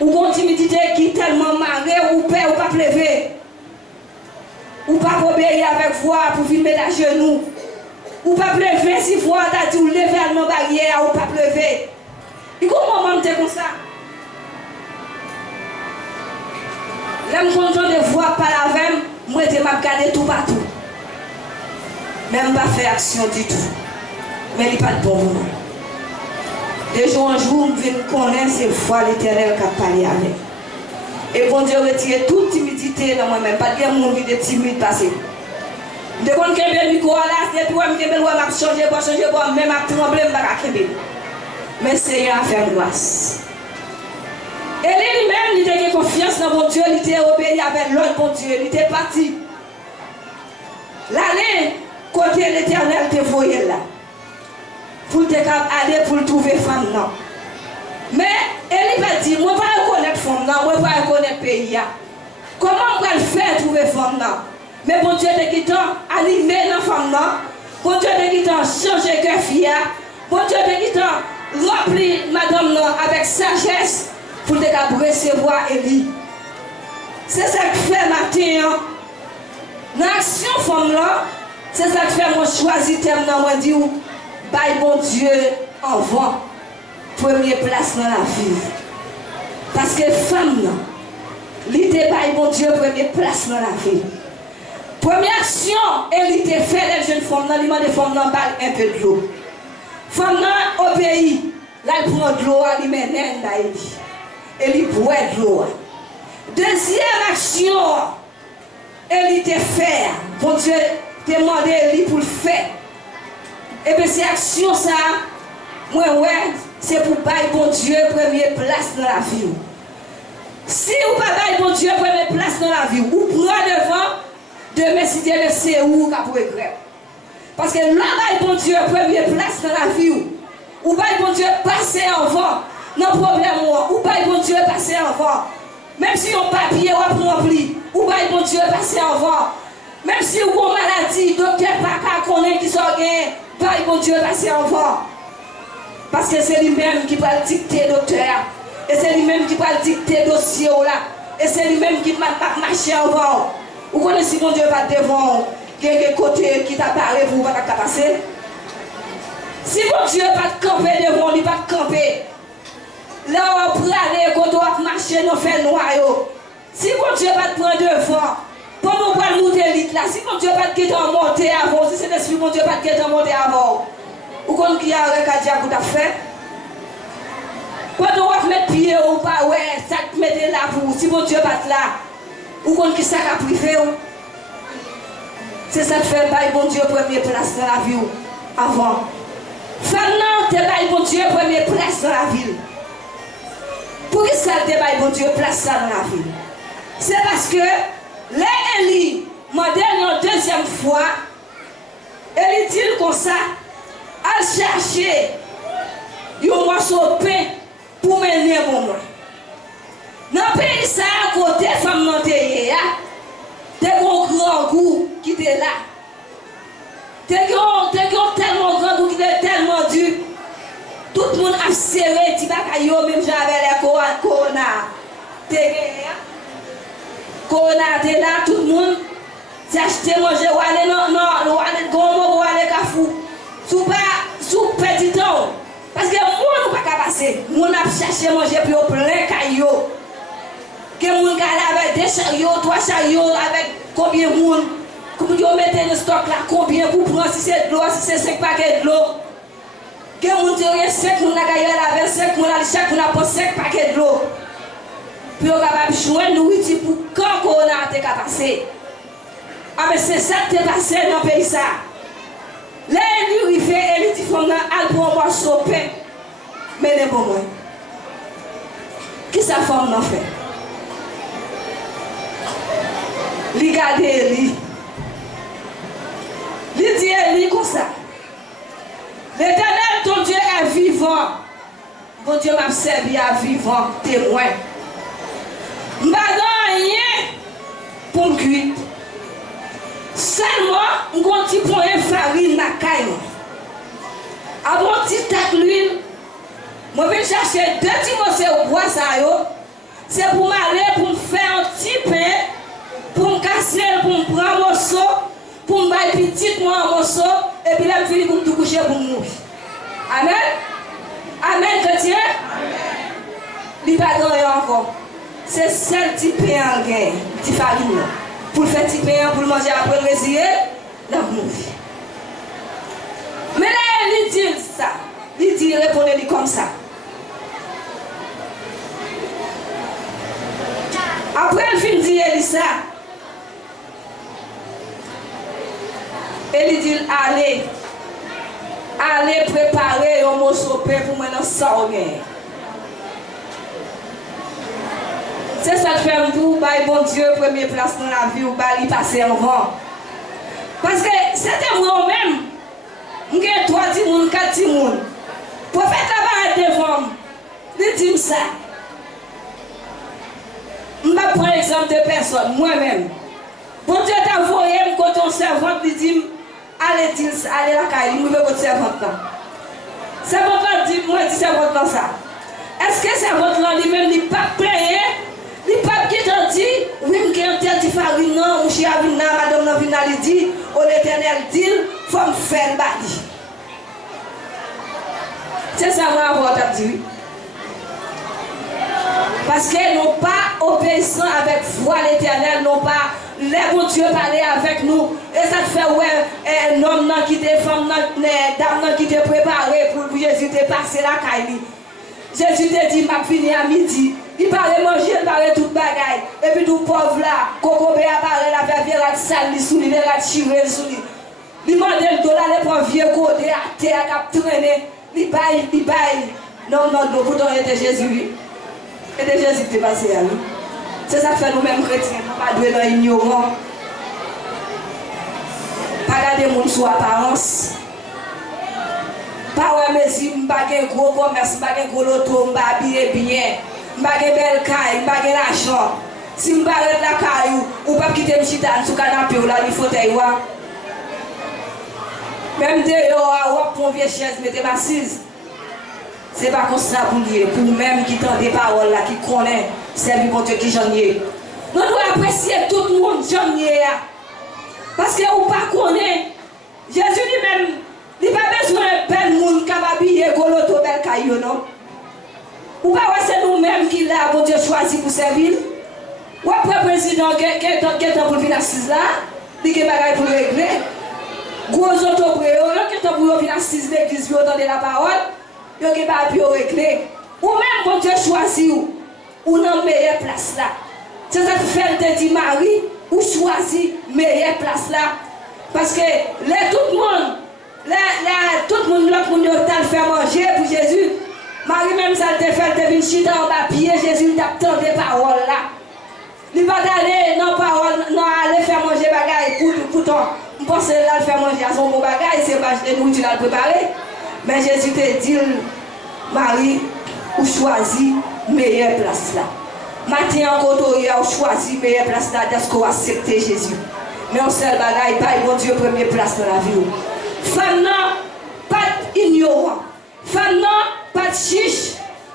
Ou une timidité qui est tellement marrée, ou père, ou pas lever. Ou pas obéir avec voix pour venir mettre les genoux. Ou pas lever si voix, tu as dit ou lever à nos barrières, ou pas lever. Et comment on comme ça? L'aime content de voir par la veine, moi je m'a regardé tout partout. Même pas faire action du tout. Mais il n'est pas de bon moment. De jour en jour, je viens connaître ces fois l'Éternel qui a parlé avec. Et bon Dieu retire toute timidité dans moi-même. Pas de monde qui est timide passé. De quand je suis micro là, c'est puis je vais changer, même à trembler, je vais pas. Mais Seigneur a fait grâce. Et lui-même, il était confiance dans mon Dieu, il était obéi avec l'autre bon Dieu, il était parti. L'année, côté l'Éternel te voyait là. Pour te aller pour trouver femme non. Mais elle va dire, moi pas reconnaître femme non, moi pas reconnaître pays. Comment on va le faire trouver femme non? Mais bon Dieu te quittant, animer dans femme non. Bon Dieu te quittant, changer cœur fille. Bon Dieu te quittant, remplir madame non avec sagesse pour te recevoir Élie. C'est ça que fait matin. Dans l'action femme là, c'est ça que fait moi choisir thème dans moi dire bye bon Dieu en vent première place dans la vie. Parce que femme là, l'idée bye bon Dieu première place dans la vie. Première action, elle était fait les jeunes femmes dans l'image de femmes dans un peu de l'eau. Femme là au pays, là elle prend de l'eau, elle met naine là elle boit de l'eau. Deuxième action, elle était fait. Bon Dieu demandé Élie pour le faire. Et bien, cette action, ça, moi, ouais, c'est pour bailler bon Dieu première place dans la vie. Si vous ne baillez bon Dieu première place dans la vie, vous prenez devant de me citer le c'est où vous pouvez grève. Parce que là, baillez bon Dieu première place dans la vie, ou baillez bon Dieu passer en vent, non problème, ou baillez bon Dieu passer en vent. Même si on papier, on rempli, ou baillez bon Dieu passer en vent. Même si vous avez une maladie, docteur pas qu'à connaître qui sont gagnés, pas bon Dieu passer en vent. Parce que c'est lui-même qui va dicter docteur. Et c'est lui-même qui va dicter dossier là. Et c'est lui-même qui m'a marché avant. Vous connaissez si mon Dieu va devant, quelques côtés qui t'apparaît pour ne pas passer. Si mon Dieu va te camper devant, il va te camper. Là, on peut aller, quand on va marcher, on fait noir. Si mon Dieu va te prendre devant, pour nous pas monter l'île là, si mon Dieu va te quitter en monter avant, si c'est l'esprit, mon Dieu va te quitter en monter avant. Vous connaissez qui a regardé pour ta fait? Quand on va mettre pied ou pas, ouais, ça te met là pour, si mon Dieu va te là, vous connaissez qui ça a privé? C'est ça que fait, bon Dieu, première place dans la vie avant. Maintenant, tu es bon Dieu, première place dans la ville. Pour qui ça te bon Dieu, place ça dans la ville? C'est parce que les Élie m'a dit une deuxième fois, Élie dit comme ça, à chercher un morceau de pain pour mener mon moi. Dans le pays, ça à côté, femme non télé, t'es un grand goût qui était là. T'es un tellement grand goût qui était tellement dur. Tout le monde a serré, tu vas caillou, même j'avais les corona. Corona, t'es là, tout le monde. C'est acheté, manger, ou aller non, ou aller gomme, ou aller cafou. Sous petit temps. Parce que moi, nous ne pouvons pas passer. Nous avons cherché manger pour plein caillou. Que nous avons avec des chariots, 3 chariots, avec combien de monde. Comme vous mettez le stock là, combien vous prenez, si c'est de l'eau, si c'est 5 paquets de l'eau. Que vous avez 5 moun a gagné la 25 moun a chaque moun a pris 5 paquets de l'eau. Puis on va joindre nourriture pour quand Corona a passé. Ah mais c'est ça qui est passé dans le pays ça. Là il fait et il dit faut al pour moi choper. Mais n'est pas moi. Qui ça femme n'en fait? Li garde Eli. Li dit Eli comme ça. L'Éternel, ton Dieu est vivant. Mon Dieu m'a servi à vivant, témoin. Je n'ai rien pour me cuire. Seulement, je vais un petit peu de farine dans la caille. Avant un petit tac d'huile, je vais chercher 2 petits morceaux de bois. C'est pour m'aller, pour me faire un petit pain, pour me casser, pour me prendre un morceau, pour me faire un petit morceau. Et puis là, je finis pour me coucher pour mourir. Amen. Amen, chrétien. Il n'y a pas de encore. C'est seul petit pain en gain, petit farine. Pour faire petit pain, pour le manger après le résier, la mourir. Mais là, il dit ça. Il dit, répondez-lui comme ça. Après, il finit de dire ça. Et il dit, allez préparer un morceau de pain pour moi dans ça. C'est ça que fait pour bon Dieu, première place dans la vie, ou il passer avant. Parce que c'était moi-même, j'ai 3 personnes, 4 personnes. Le prophète là-bas devant, il dit ça. Je vais prendre l'exemple de personne, moi-même. Bon Dieu t'a envoyé, quand ton servante lui dit, allez la caille, je veux votre servante là. Servante là dit, moi je dis servante là ça. Est-ce que servante là lui-même n'est pas payé? Il pas qui t'a dit, oui, je suis un tel farine, non, je suis à Vina, madame non Vina, il dit, au l'Éternel dit, il faut me faire le bâti. C'est ça, moi, avoir dit. Parce qu'ils n'ont pas obéissant avec foi l'Éternel, n'ont pas les bons dieux parler avec nous. Et ça te fait, ouais, un homme qui te, femme, dame qui te préparé pour Jésus te passer la caille. Jésus te dit, m'a fini à midi. Il paraît manger, il paraît tout bagaille. Et puis tout pauvre là, Coco Bé apparaît, la faire virer la salle, sous lui, la tirer sous lui. Il m'a dit, il allait prendre vieux côté à terre, à traîner. Il baille. Non, pourtant il était Jésus. Et Jésus qui est passé à lui. C'est ça que fait nous-mêmes chrétiens, nous pas doués dans l'ignorant. Pas garder mon sous apparence. Pas ouais, mais si je n'ai pas de gros commerce, je n'ai pas de gros loto, je n'ai pas habillé bien, je n'ai pas de belle caille, je n'ai pas de l'argent. Si je n'ai pas de la caille, ou ne pas quitter le chita sous le canapé ou là, il faut tailler. Même dehors, on prend une vieille chaise, mettez ma assise. C'est pas comme ça pour lui, pour même qui tend des paroles là, qui connaît, c'est bon Dieu qui j'en ai. Nous devons apprécier tout le monde, j'en ai. Parce que vous ne connaissez pas. Jésus lui-même, il n'a pas besoin de bel monde qui va habiller goloto bel caillou, non? Ou pas c'est nous-mêmes qui l'a bon Dieu choisi pour servir. Ou après le président qui est pour venir assise là, il y a des bagages pour régler. Gros autobréo, qui est pour venir assise l'église, pour entendre la parole, il y a des bagages pour régler. Ou même bon Dieu choisi ou dans la meilleure place là. C'est ça qui fait te dit Marie, ou choisi meilleure place là. Parce que là, tout le monde, l'autre monde a fait manger pour Jésus. Marie même ça te fait te venir chiter en bas pied, Jésus t'a tant des paroles là. Il va aller dans parole, non aller faire manger bagaille pourtant, on pense là faire manger à son bon bagaille, c'est pas de nourriture à préparer. Mais Jésus te dit Marie, ou choisi meilleure place là. Matin encore tu as choisi meilleure place là parce qu'on accepte Jésus. Mais on seul bagaille pas bon Dieu première place dans la vie. Femme non pas ignorant. Femme non pas de chiche.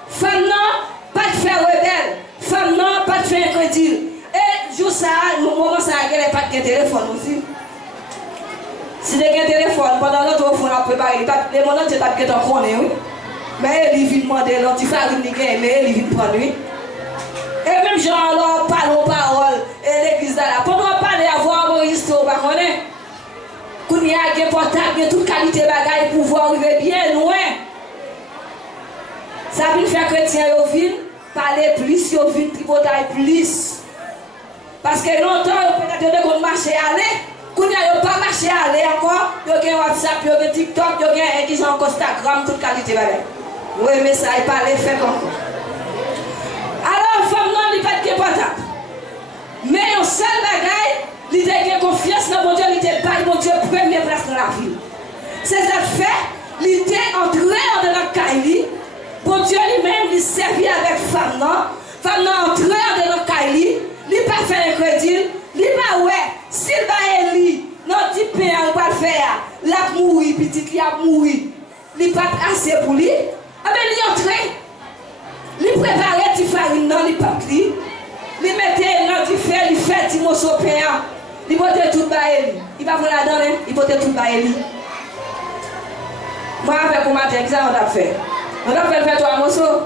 Femme non pas de faire rebelle. Femme non pas de faire incrédule. Et jour ça, moment ça elle n'a pas de téléphone aussi. Si tu as un téléphone pendant l'autre fois on a préparé les moments tu pas que tu connais oui. Mais il vient demander l'antifarine ni mais il vient prendre oui. Et même genre là parlons parole et l'église là pendant parler avoir Moïse au pas connaît. Qu'on y a un portable toute qualité bagaille pour pouvoir arriver bien loin. Ça vient faire chrétien yo vinn parler plus yo vinn tripoter plus. Parce que longtemps peut-être qu'on marcher aller, qu'on y a pas marcher aller encore, yo gen WhatsApp, yo gen TikTok, yo gen qui sont Instagram toute qualité bagaille. Oui mais ça il parler fait encore. Alors femme non il pas de portable. Mais un seul bagaille, il a confiance dans mon Dieu, il était pas mon Dieu première place dans la vie. C'est ça fait, il était entré dans la caille. Bon Dieu lui-même, il servait avec femme non. Femme non entré dans la caille. Il pas fait un crédit. Il pas ouais. S'il va élire, non dit pain on va faire. La mourir, petite il a mourir. Il pas assez pour lui. Ah ben il entré. Il préparait du farine non, il pas lui. Il mettait dans du fer, il fait du morceau de pain. Il mettait tout bas Eli. Il va prendre la dent, il mettait tout bas Eli. Moi avec mon matin, qu'est-ce qu'on a fait? On a fait trois morceaux.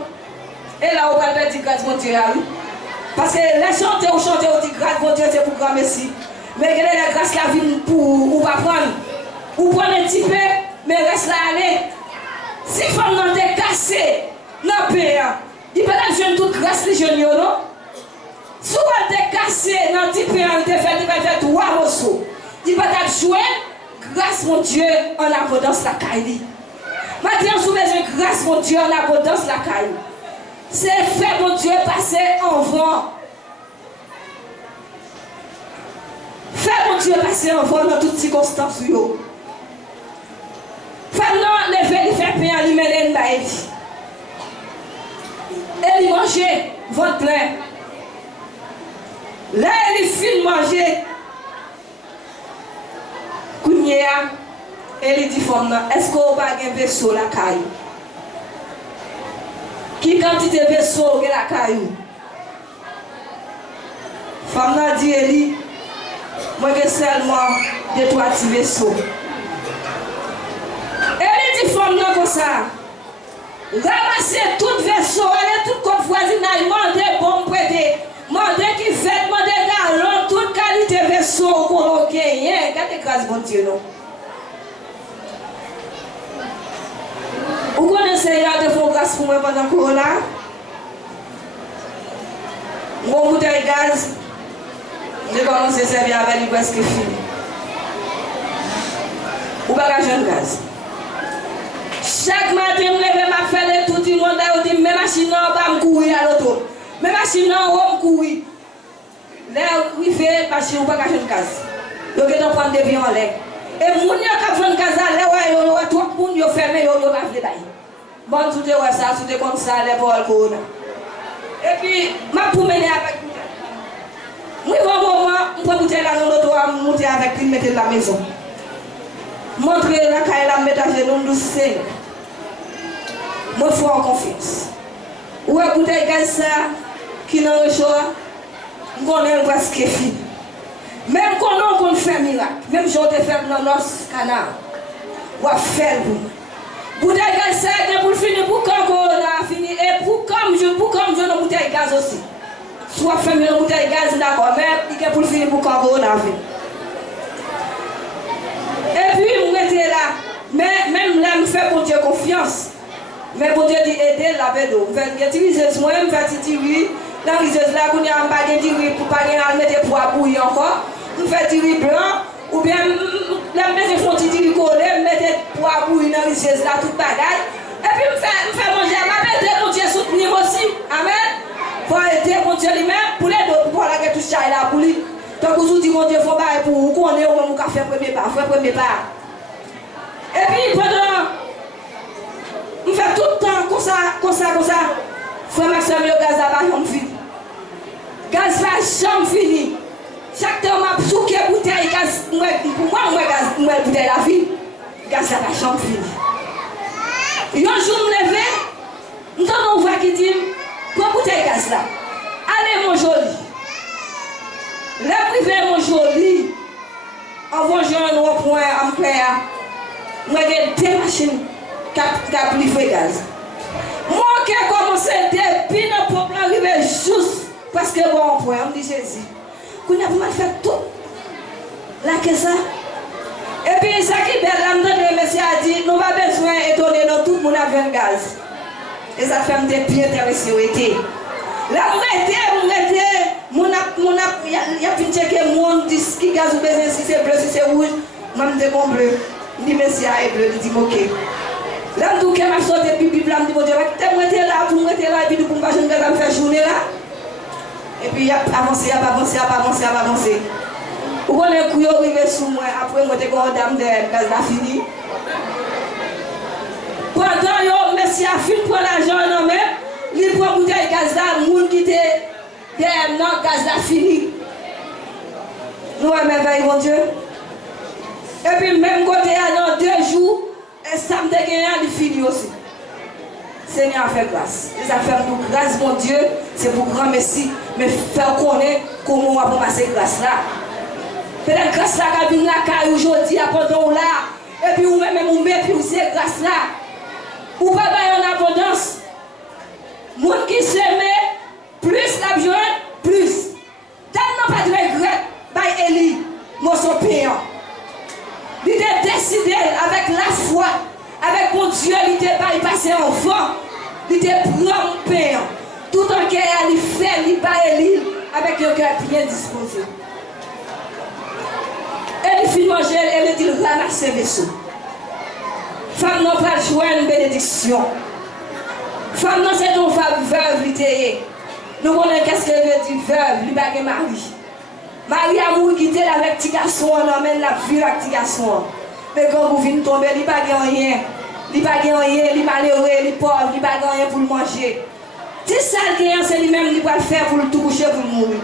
Et là on va faire du grâce mon Dieu. Parce que les chanteurs on dit grâce mon Dieu c'est pour grand merci. Mais quelle est la grâce la vie pour ou va prendre? Ou prendre un petit peu, mais reste là aller. Si femme n'en est cassé, non pain, il peut pas jouer toute grâce les jeunes non? Si on est cassé dans le petit peu, il va faire trois morceaux. Il va jouer grâce mon Dieu en abondance la caille. Maintenant, si vous avez grâce mon Dieu en abondance la caille, c'est fait mon Dieu passer en vent. Fait mon Dieu passer en vent dans toutes circonstances. Femme non, lever, il fait pain, il met une baille. Et il mange, ventre plein. Là, il finit de manger. Kounia, elle dit femme, est-ce qu'on va avoir un vaisseau la caille? Qui quantité de vaisseau que la caille? Femme a dit, elle dit, moi j'ai seulement deux trois petits vaisseaux. Elle dit femme comme ça. Ramasser tout vaisseau, aller tout comme voisinage, demander bon prêter. Mandez qui fait, mandez galon, toute qualité vaisseau qu'on gagne. Regardez grâce bon Dieu non. Vous connaissez de faire grâce pour moi pendant le corona? Mon bouteille de gaz, j'ai commencé à servir avec lui presque fini. Ou pas de gaz. Chaque matin, je me lève ma fête tout le monde a dit mes machines n'ont pas me courir à l'auto. Mes machines n'ont pas me courir. Là, il fait machine ou pas de gaz. Donc, il prendre des vies en l'air. Et mon qui a fait gaz à l'air, tout le monde a fermé, il a fait des bails. Bon, tout est ça, tout est comme ça, les bols corona. Et puis, je vais mener avec vous. Moi, au moment, je vais monter là dans l'auto, je vais monter avec lui, mettre la maison. Montrer la caille, la mettre à genoux, doucement. Moi, il faut en confiance. Ou écoutez, gaz ça, qui n'a le choix, on connaît ce qui est fini. Même quand on fait un miracle, même si on te fait dans notre canal, on va faire pour nous. Bouteille gaz ça, pour finir, pour quand on a fini, et pour comme je donne bouteille gaz aussi. Soit faire une bouteille gaz, d'accord, mais il est pour finir, pour quand on a fini. Et puis, on était là, mais même là, je fais pour Dieu confiance. Mais pour Dieu dit aider la bédo. Je vais utiliser moi, je vais utiliser dans les là, quand il y a un baguette de pour pas mettre pour bouillir encore. Je fais du riz blanc, ou bien la mettre font du riz collé, mettre pour bouillir dans les là, toute bagaille. Et puis, je fais manger, je vais aider mon Dieu soutenir aussi. Amen. Pour aider mon Dieu lui-même, pour les deux, pour la guette tout ça là, pour lui. Donc, vous dites, mon Dieu, il faut pas pour vous connaître, on va faire premier pas, Et puis, pendant. On fait tout le temps comme ça. Frère Maxime, le gaz là-bas, on finit. Gaz là, jamais fini. Chaque temps, on a souqué bouteille, gaz, pour moi, gaz, bouteille la vie. Gaz là, jamais fini. Un jour, je me lève, on voit qui dit, pour bouteille gaz là, allez, mon joli. La privé, mon joli. En voyant un autre point en clair, moi, j'ai deux machines. Cap livré gaz. Moi qui ai commencé depuis le peuple arrivé juste parce que bon point, on me dit Jésus. Qu'on a mal fait tout. Là que ça. Et puis ça qui est belle, le monsieur a dit, nous pas besoin d'étonner dans tout le monde avec un gaz. Et ça fait me bien intéressé au été. Là on il y a plus checké monde dit qui gaz ou besoin si c'est bleu, si c'est rouge, moi me dis bon bleu. Il dit monsieur est bleu, il dit OK. Là, je suis sorti de Bible, je me dis, tu es là, pour m'être là, et puis pour me faire journée là. Et puis, il a avancé. Vous connaissez que vous arrivez sous moi, après, moi, je suis dame de gaz là fini. Pendant que monsieur a fini pour l'argent, non, mais, il prend bouteille gaz là, le monde qui était derrière, non, gaz là fini. Nous, on merveille, mon Dieu. Et puis, même côté, dans 2 jours, et ça me dégaine, il finit aussi. Seigneur a fait grâce. Les affaires pour grâce, mon Dieu, c'est pour grand merci. Mais faire connaître comment on va passer grâce là. Peut-être grâce là, quand on a caille aujourd'hui, pendant là, et puis vous-même, vous méprisez grâce là. Ou pas en abondance. Monde qui s'aime, plus la joie, plus. Tellement pas de regret, by Élie, moi son payant. Il était décidé avec la foi, avec mon Dieu, il était pas passé enfant, il était prendre payant. Tout en cœur, il fait, il bat l'île avec un cœur bien disposé. Et il finit manger, elle dit ramasse ses vaisseaux. Femme n'a pas joué une bénédiction. Femme n'a c'est ton veuve, il nous connaissons qu'est-ce qu'elle veut dire veuve, il bat mari. Marie a mouru quitter avec petit garçon, on emmène la vie avec petit garçon. Mais quand vous venez tomber, il n'y a pas rien. Il n'y a pas rien, il est malheureux, il est pauvre, il n'y a pas rien pour le manger. Si ça le gagne, c'est lui-même qui va le faire pour le toucher, pour le mourir.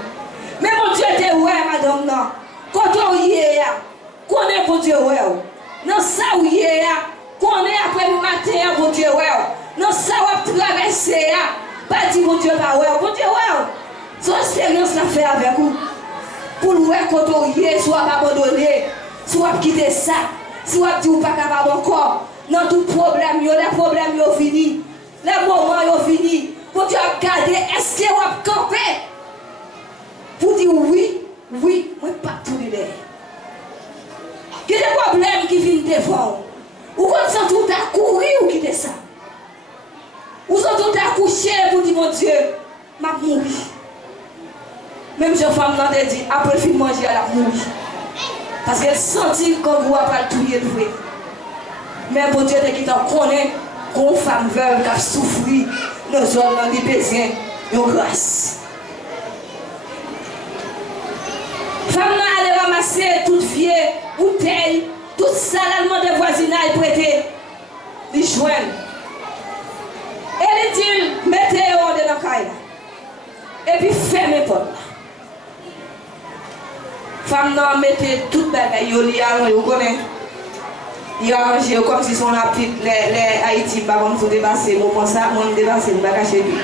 Mais mon Dieu était ouais, madame, non. Quand on y est, qu'on est pour Dieu, ouais. Non, ça où y est, qu'on est après le matin, pour Dieu, ouais. Non, ça où traverser, pas dire mon Dieu, pas ouais. Pour Dieu, ouais. Son expérience l'a fait avec vous. Pour le voir quand on y est, soit abandonné, soit quitter ça, soit dire pas capable encore. Non, tout problème, les problèmes sont finis. Les moments sont finis. Pour Dieu regarder, est-ce que vous avez campé? Pour dire oui, moi pas tout derrière. Il y a des problèmes qui viennent devant. Ou quand vous êtes tout à courir ou quitter ça. Ou vous êtes tout à coucher pour dire mon Dieu, m'a mouru. Même si la femme n'a dit, après le film manger, elle a mouru. Parce qu'elle sentit qu'on ne va pas le tuer. Mais bon Dieu, qui t'en connaît, qu'on femme veuve qui a souffert, nos hommes ont des besoins, de grâce. Femme n'a allé ramasser toute vieille bouteille, tout ça, l'allemand de voisinage prêté, les joindre. Elle dit, mettez-le dans la caille. Et puis fermez la porte. Femme n'a mettez toute bagaille, vous connaissez. Il a arrangé comme si son rapide, les Haïti, par contre, il faut dépasser. Moi, pour ça, moi, je dépasse, je ne vais pas cacher lui.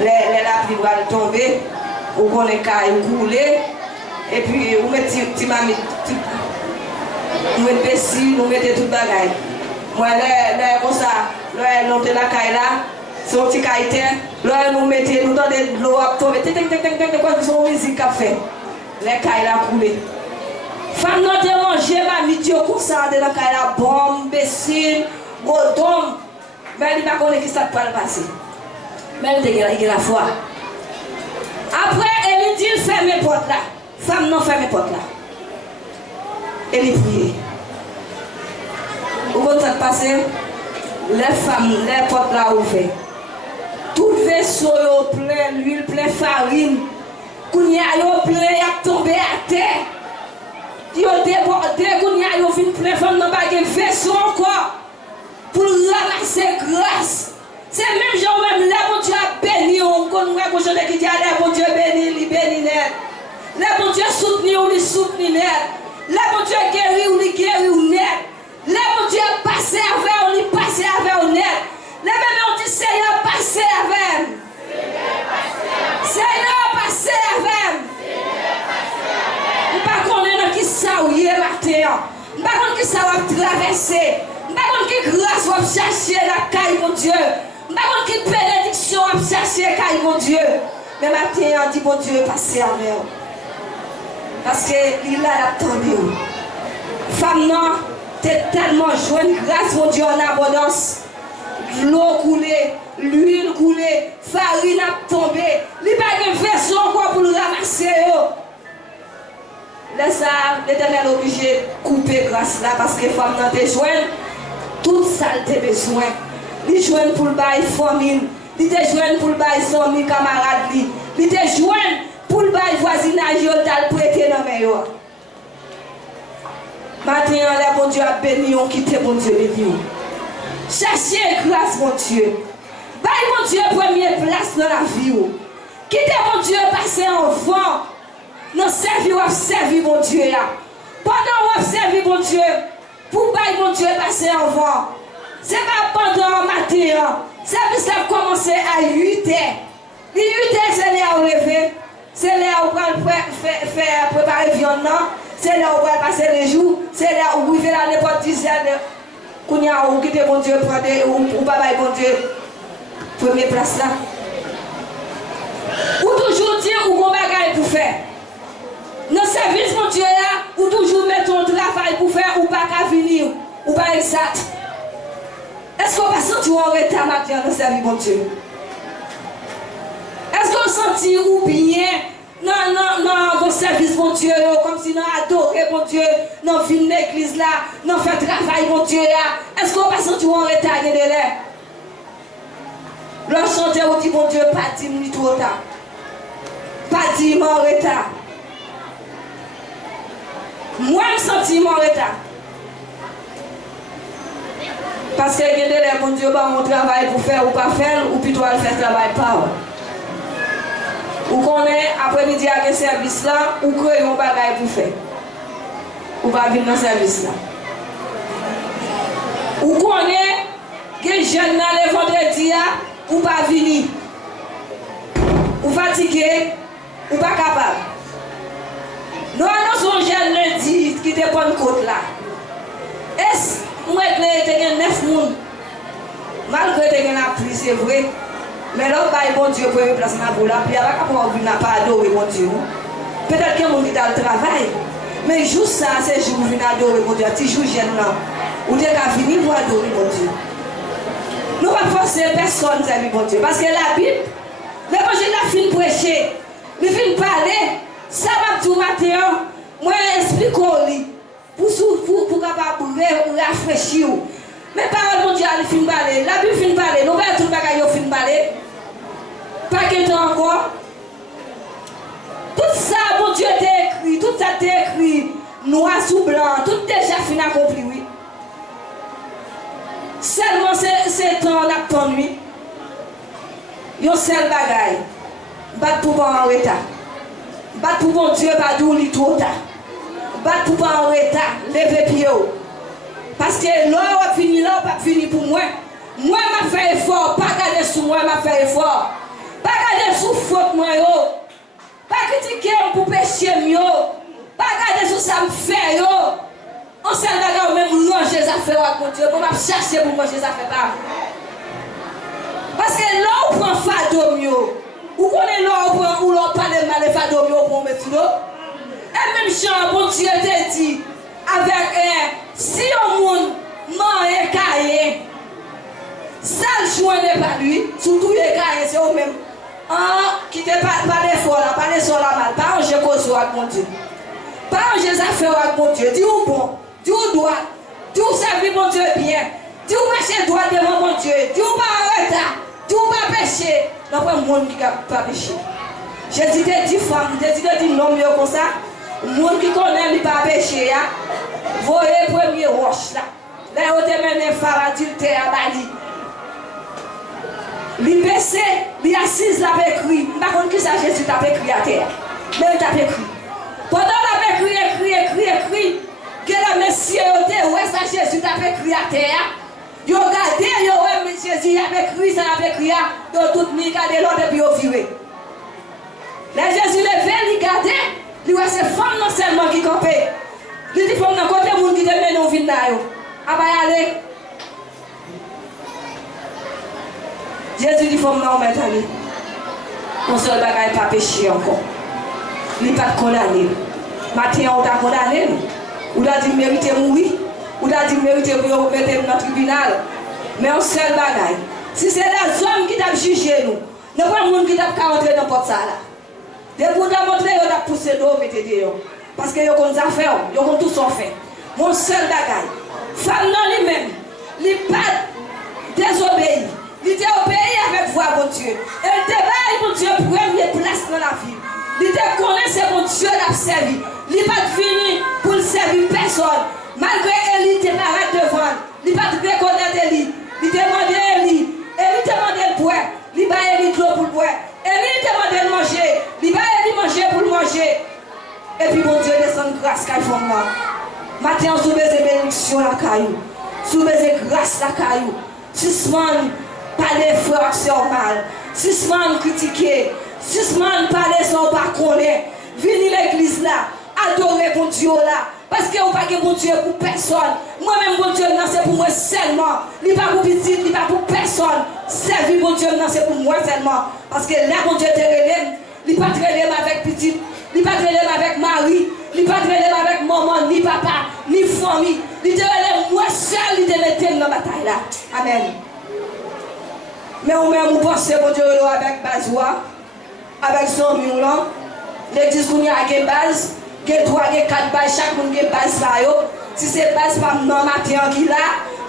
Les lapis vont tomber, ou qu'on est couler, et puis, vous mettez petit mamie, vous mettez Bessie, vous mettez tout le bagage. Moi, comme ça, là, nous la caille là, c'est un petit caille, là, nous mettez, nous donnons de l'eau à tomber, quoi, c'est une musique qu'a fait. Les cailles là couler. Femme n'a pas mangé, ma midi comme ça, de la caille là, bombe, Bessie, godon, mais il n'a pas connu qui ça peut passer. Mais il a la foi. Après, elle dit ferme les portes là. Femme non ferme les portes là. Elle prie. Vous voyez ça passer? Les femmes, les portes là ouvertes. Tout vaisseau plein, l'huile plein farine. Kounya yo plein, y a tombé à terre. Yo débordé, kounya yo fin plein, femme n'a pas de vaisseau encore. Pour ramasser grâce. C'est même genre même là, bon Dieu a béni, on connaît qu'on chante qui dit là, bon Dieu béni, il béni net. Là, bon Dieu soutenu, on lui soutenu net. Là, bon Dieu guéri, on lui guéri net. Là, bon Dieu passé avec, on lui passé avec net. Là, même on dit Seigneur passé avec. Seigneur passé avec. On ne connaît pas qui ça ou hier matin. On ne connaît pas qui ça va traverser. On ne connaît pas qui grâce va chercher la caille, mon Dieu. Je ne sais pas quelle bénédiction à chercher, car mon Dieu. Mais maintenant, on dit, mon Dieu, passez avec vous. Parce qu'il a attendu. Femme, non, tu es tellement jointe, grâce, mon Dieu, en abondance. L'eau coulée, l'huile coulée, farine a tombé. Il n'y a pas de vaisseau encore pour le ramasser. Laisse ça, l'Éternel est obligé de couper grâce là, parce que femme, non, tu es jointe, toute ça, tu as besoin. Il joint pour le bail famille, il te joint pour le bail son camarade, il te joint pour le bail voisinage, il t'a prêté dans mes yeux. Maintenant, le bon Dieu a béni, on quitte mon Dieu béni. Cherchez grâce, mon Dieu. Bail mon Dieu première place dans la vie. Quittez mon Dieu passer en vent. Dans servir ou servir mon Dieu. Pendant ou servir mon Dieu, pour bail mon Dieu passer en vent. C'est pas pendant matin. Service a commencé à 8h. 8h, c'est là où lever. C'est là où on va faire préparer viande. C'est là où on va passer les jours. C'est là où vous faites la n'importe 10 heures. Quand vous quittez mon Dieu, ou pas mon Dieu, première place là. Ou toujours dire où on va pour faire. Dans le service, mon Dieu, ou toujours mettre ton travail pour faire ou pas qu'à venir. Ou pas exact. Est-ce qu'on va sentir un retard maintenant dans le service, mon Dieu? Est-ce qu'on sentit ou bien dans le service, mon Dieu, comme si nous adorons, mon Dieu, dans l'église là, dans faire travail, mon Dieu là? Est-ce qu'on va sentir un retard de l'air? Le chanteur dit, mon Dieu, pas 10 minutes trop tard. Pas 10 minutes en retard. Moi, je sens mon retard. Parce que il y a des mon Dieu, mon travail pour faire ou pas faire, ou plutôt à faire travail pas. Ou qu'on est après-midi à un service là, ou qu'on ait un bagage pour faire. Ou pas venir dans le service là. Ou qu'on est des jeunes dans les vendredis là, ou pas venir. Ou fatigué, ou pas capable. Nous sommes jeunes lundi qui dépendent de côte là. Est-ce moi, je suis 9 personnes. Malgré que je suis c'est vrai. Mais là, bon Dieu, pour me placer dans la puis il n'a pas adoré mon Dieu. Peut-être que mon Dieu a le travail. Mais juste ça, c'est jour où je viens adorer mon Dieu. Si je suis jeune là, ou tu as fini pour adorer mon Dieu. Nous ne pouvons pas forcer personne à mon Dieu. Parce que la Bible, l'évangile a fini de prêcher. Il finit de parler. Ça va tout matin. Moi, explique au lit. Pour capable rafraîchir. Mais parole mon Dieu, elle finit de parler. La Bible finit de parler. Nous allons tout le bagage finit de parler. Pas qu'il y ait encore. Tout ça, mon Dieu, t'a écrit. Tout ça t'a écrit. Noir sous blanc. Tout déjà fini accompli, oui. Seulement, c'est temps d'attendre. Yon seul bagaille. Bat pour pas en retard. Bat pour mon Dieu, pas d'où li trop tard. Bat pour pas en retard. Levez pied. Parce que l'heure a fini là, pas fini pour moi. Moi, m'a fait effort, pas garder sous moi, m'a fait effort. Pas garder sous faute moi, yo. Pas critiquer pour pécher mieux. Pas garder sous ça me fait, yo. On s'est d'accord, même manger les affaires à mon Dieu. On va chercher pour manger les affaires pas. Parce que là, on prend fado mieux. Ou qu'on est là, on prend, ou l'on parle de mal de fado mieux pour mettre l'eau. Et même Jean, bon Dieu te dit, avec, si on monde mange cahier, ça le joint n'est pas lui, surtout les cahiers, c'est eux-mêmes. Qui te pas d'effort là, pas d'effort là mal, pas manger cause avec mon Dieu. Pas manger les affaires avec mon Dieu, dis où bon, dis où droit, dis où servir mon Dieu bien, dis où marcher droit devant mon Dieu, dis où pas en retard, dis où pas pécher. Non, pas le monde qui n'a pas péché. J'ai dit des 10 femmes, j'ai dit des 10 noms comme ça. Le monde qui connaît ne pas péché, voyez le premier roche là. Là, on te mène un phare adultère à Bali. Il baissé, il assise là avec lui. Par contre, qui ça Jésus t'a écrit à terre? Mais il t'a écrit. Pendant qu'il a écrit, que la Messie ouais, ça Jésus t'a écrit à terre. Il a regardé, il a dit Jésus a écrit, ça a écrit, il a tout mis, regardé l'autre et puis il a viré. Là, Jésus levé, il regardait. Il voit ces femmes non seulement qui campaient. Il dit, il faut que côté monde qui te mène au vin. Ah bah allez. Jésus dit, il faut que nous mettre aller. Mon seul bagage n'est pas péché encore. Il n'est pas condamné. Matin, on t'a condamné. On a dit, mériter mourir. On a dit, mériter pour mettre dans le tribunal. Mais un seul bagage. Si c'est les hommes qui t'ont jugé nous, ne pas le monde qui t'a rentré dans porte ça là. De pour te montrer, on a poussé d'eau, mettez dehors. Parce que vous avez des affaires, vous avez tout son fait. Mon seul bagage, femme non lui-même, il n'est pas désobéi. Il était obéi avec voix, mon Dieu. Elle débaille, mon Dieu, première place dans la vie. Il te connaît, c'est mon Dieu l'a servi. Il n'est pas venu pour le servir personne. Malgré Élie, il était pas devant. Il n'est pas reconnaître Élie. Il demandait Élie. Élie demandait le boire. Il va Élie de l'eau pour le boire. Élie demandait de manger. Il va Élie manger pour le manger. Et puis mon Dieu descend grâce qu'il faut moi. Matin, on soulève des bénédictions la caillou. Soulève des grâces la caillou. Suspend parler frère sur mal. Suspend critiquer. Suspend parler sans pas connaître. Venez l'église là. Adorer mon Dieu là. Parce que vous n'avez pas mon Dieu pour personne. Moi-même, mon Dieu, c'est pour moi seulement. Il n'est pas pour petit, il n'est pas pour personne. Servir mon Dieu, c'est pour moi seulement. Parce que là, mon Dieu te relève. Il n'est pas te relève avec petit. Il n'est pas te relève avec mari. Il n'est pas te relève avec maman, ni papa, ni famille. Il te relève moi seul, il te met dans la bataille là. Amen. Mais vous-même, vous pensez, mon Dieu, avec Bazoua, avec son mur, l'église qu'on y a une base. Il y a 3, 4 bases, chaque monde a une base. Si c'est base pas non, matin qui là,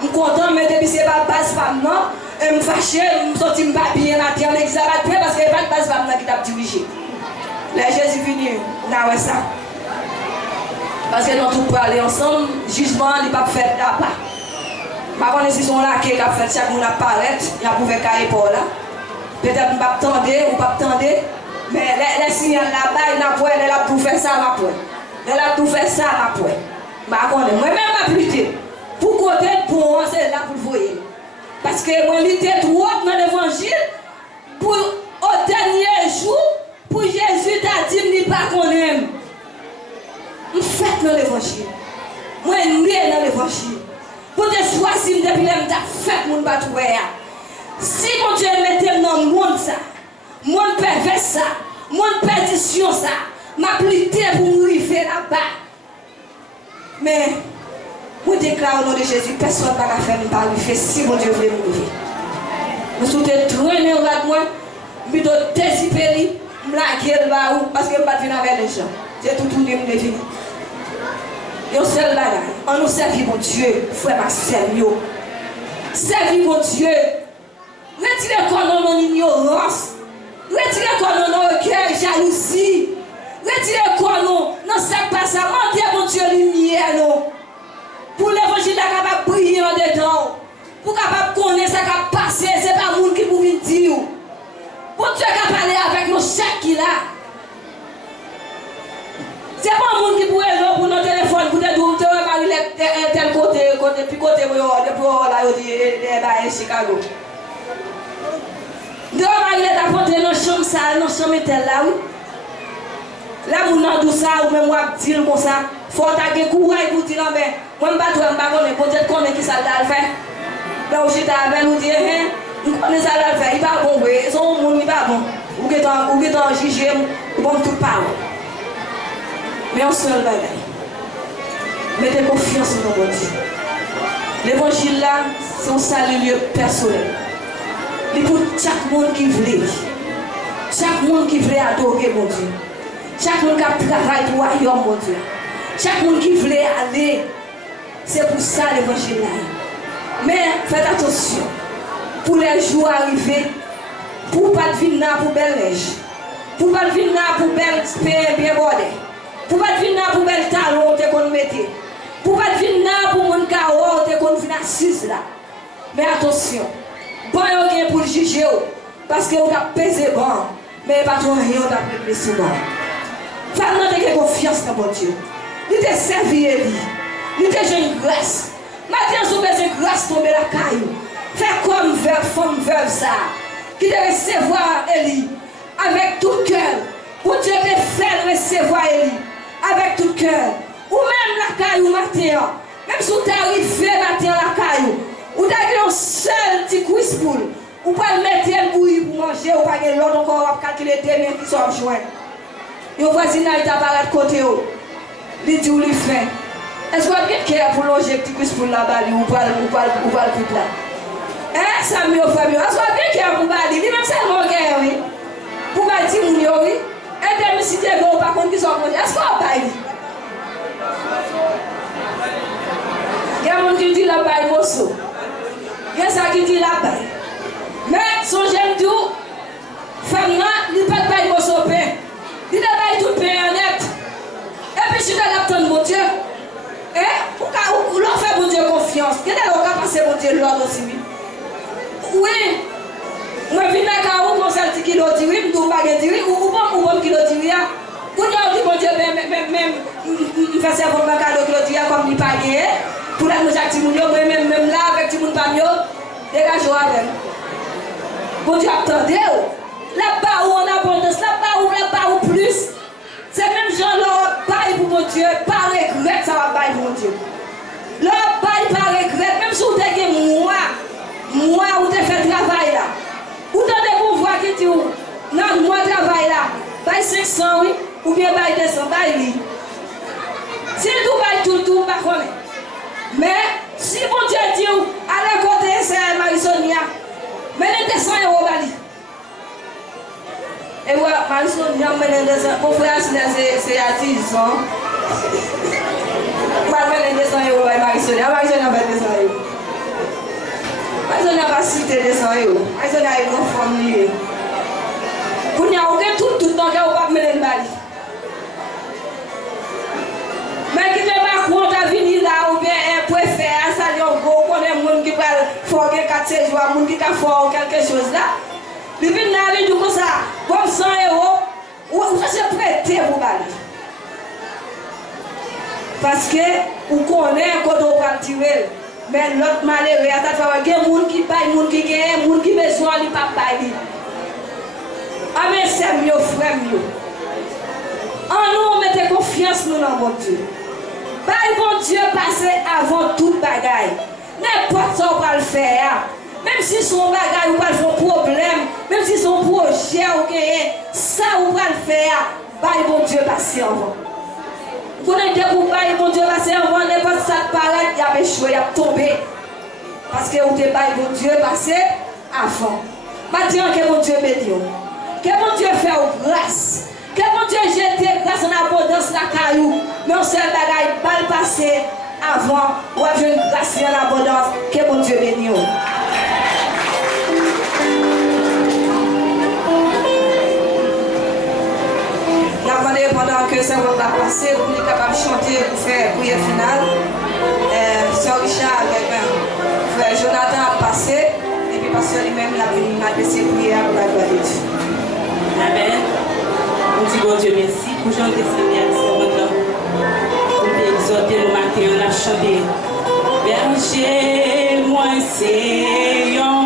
je suis content, mais depuis c'est pas base pas non, je me fâche, je me sens pas bien matin, l'église va parce qu'il n'y a pas de base pas non qui t'a dirigé. Là, Jésus est venu, là, ça. Parce que nous tous parler ensemble, jugement n'est pas fait là-bas. Par contre, si on là qui a fait chaque monde apparaît, il y a pouvoir cailler pour là. Peut-être pas attendre ou pas attendre. Mais les signes là-bas, il n'a pas elle a tout fait ça, ma poêle. Elle a tout fait ça, ma poêle. Moi-même, ma plutôt. Pour côté bon, c'est là pour le voir. Parce que moi, j'étais trop dans l'évangile. Pour au dernier jour, pour Jésus t'a dit, il n'est pas qu'on aime. Je fais dans l'évangile. Moi, je suis dans l'évangile. Pour te choisir depuis que je fait mon batoué. Si mon Dieu mettait dans le monde ça, mon pervers ça, mon perdition ça, m'a plité pour mourir là-bas. Mais, je déclare au nom de Jésus, personne ne va faire me parler si mon Dieu voulait mourir. Je suis traîné au lado moi, je suis désipéré, je suis là parce que je ne vais pas venir avec les gens. J'ai tout tourné, je vais venir. Et seul bagage, on nous servit mon Dieu, frère ma sœur. Servir mon Dieu. Retirez quoi dans mon ignorance. Retirez quoi dans nos orgueil, jalousie. Retirez quoi dans ce qui passe à mentir mon Dieu lumière. Pour l'évangile, il capable de briller en dedans. Pour capable de connaître ce qui a passé, ce n'est pas le monde qui peut venir dire. Pour Dieu qui a parlé avec nous chaque qui là. C'est pas un monde qui pourrait aller pour notre téléphone, pour te dire, tel côté, côté pour là, il Chicago. Donc, il est apporté dans la chambre, dans la chambre là, oui. Là, vous n'avez pas ça, ou même moi, dire comme ça. Il faut attaquer le courage pour dire, mais moi, je ne sais pas, peut-être qu'on est qui ça le fait. Donc, je suis avec vous dire, vous connaissez ça le fait, il n'est pas bon, son monde n'est pas bon. Vous êtes en jugé, vous bon tout parler. Mais on seul bagaille. Mettez confiance dans votre Dieu. L'évangile là, c'est un salut personnel. Et pour chaque monde qui veut, chaque monde qui veut adorer mon Dieu, chaque monde qui travaille pour ailleurs mon Dieu, chaque monde qui veut aller, c'est pour ça l'évangile là. Mais faites attention, pour les jours arrivés, pour ne pas venir pour belle neige, pour ne pas venir pour belle paix bien bordée, pour ne pas venir pour belle talon qu'on mettait, pour ne pas venir pour mon carreau qu'on vient assise là. Mais attention. Bon, il y a pour juger, parce que vous avez pesé bon, mais pas trop rien, vous avez pesé souvent. Femme n'a pas confiance dans mon Dieu. Il t'a servi, il t'a joué une grâce. Maintenant, si vous avez une grâce tomber la caillou, faites comme femme veuve ça, qui doit recevoir Élie avec tout cœur. Pour Dieu peut faire recevoir Élie avec tout cœur. Ou même la caillou matin, même si vous arrivez matin la caillou. Ou t'as un seul petit quiz pour ou pas mettre un bouillie pour manger ou pas l'autre encore à calculer des biens qui sont joints. Et au voisinage t'apparaît de côté où il dit ou il fait. Est-ce que vous avez quelqu'un pour longer un petit quiz pour là-bas ou pas le tout là? Hein, ça me fait mieux. Est-ce que vous avez quelqu'un pour bali? Lui même c'est mon gars, oui. Pour bali, mon yo, oui. Et des messieurs qui par contre qui sont connus. Est-ce que vous avez bali? Il y a un qui dit là-bas, il mosso. Il y a ça qui dit là-bas. Mais son jeune tout, femme là, il ne peut pas y mosso pain. Il ne peut pas y tout pain net. Et puis, si tu as l'attendre mon Dieu, ou l'on fait mon Dieu confiance. Quel est le cas passer mon Dieu l'ordre aussi? Oui. Moi, je viens à vous, mon seul qui l'a dit oui, je ne pas dire oui, ou bon qui l'a dit oui. Quand on dit mon Dieu, même, il fait ça pour le cadeau qui l'a dit comme il pas gagné. Pour la nous activer, même là, avec tout le monde pas mieux, dégagez-vous avec. Bon Dieu, attendez. Là-bas où on a abondance, là-bas où plus, c'est même genre là, bail pour mon Dieu, pas regret, ça va bail pour mon Dieu. Là, bail pas regret, même si vous avez moi, vous avez fait travail là. Vous avez pour voir qui dit, non, moi travail là, bail 500, oui, ou bien bail 200, bail lui. Si tout bail tout, pas connaître. Mais si mon Dieu dit, allez côté c'est Marie-Sonia, mais les 200 euros bali. Et voilà, Marie-Sonia, mais les 200, mon frère, c'est à 10 ans. Je vais les 200 euros à Marie-Sonia, Marie-Sonia va 200 euros. Marie-Sonia va citer 200 euros. Marie-Sonia est une famille. Pour n'y avoir tout le temps, on va mener le bali. Mais qui ne va pas compte à venir là ou bien préfère à saluer un gros, qu'on est monde qui va faire 4 jours, monde qui va faire quelque chose là. Il vient là, il dit comme ça, comme 100 euros, ou ça c'est prêté pour bali. Parce que vous connaissez quand on va tirer. Mais l'autre malheureux, il y a des gens qui paient, des gens qui gagnent, des gens qui ont besoin de ne pas payer. Ah mais c'est mieux, frère, mieux. En nous, on met confiance nous dans mon Dieu. Bail bon Dieu passer avant toute bagaille. N'importe ce qu'on va le faire. Même si son bagaille ou pas son problème, même si son projet ou ça ou va le faire, bail bon Dieu passer avant. Vous connaissez pour bail bon Dieu passer avant, n'importe ça paraît, il a échoué, il a tombé. Parce que vous avez bail bon Dieu passer avant. Maintenant que mon Dieu bénisse. Que mon Dieu fait grâce. Que mon Dieu jette grâce en abondance la caillou. Mais on sait bagaille mal passé avant. Ou à une grâce en abondance. Que mon Dieu bénisse. Pendant que ça va passer, vous êtes capable de chanter pour faire prière finale. Sœur Richard avec frère Jonathan a passé. Et puis pasteur lui-même a laissé prier pour la gloire de Dieu. Amen. On dit bon Dieu merci pour chanter Seigneur ce matin. Pour exhorter le matin, on a chanté. Berger, moi c'est yon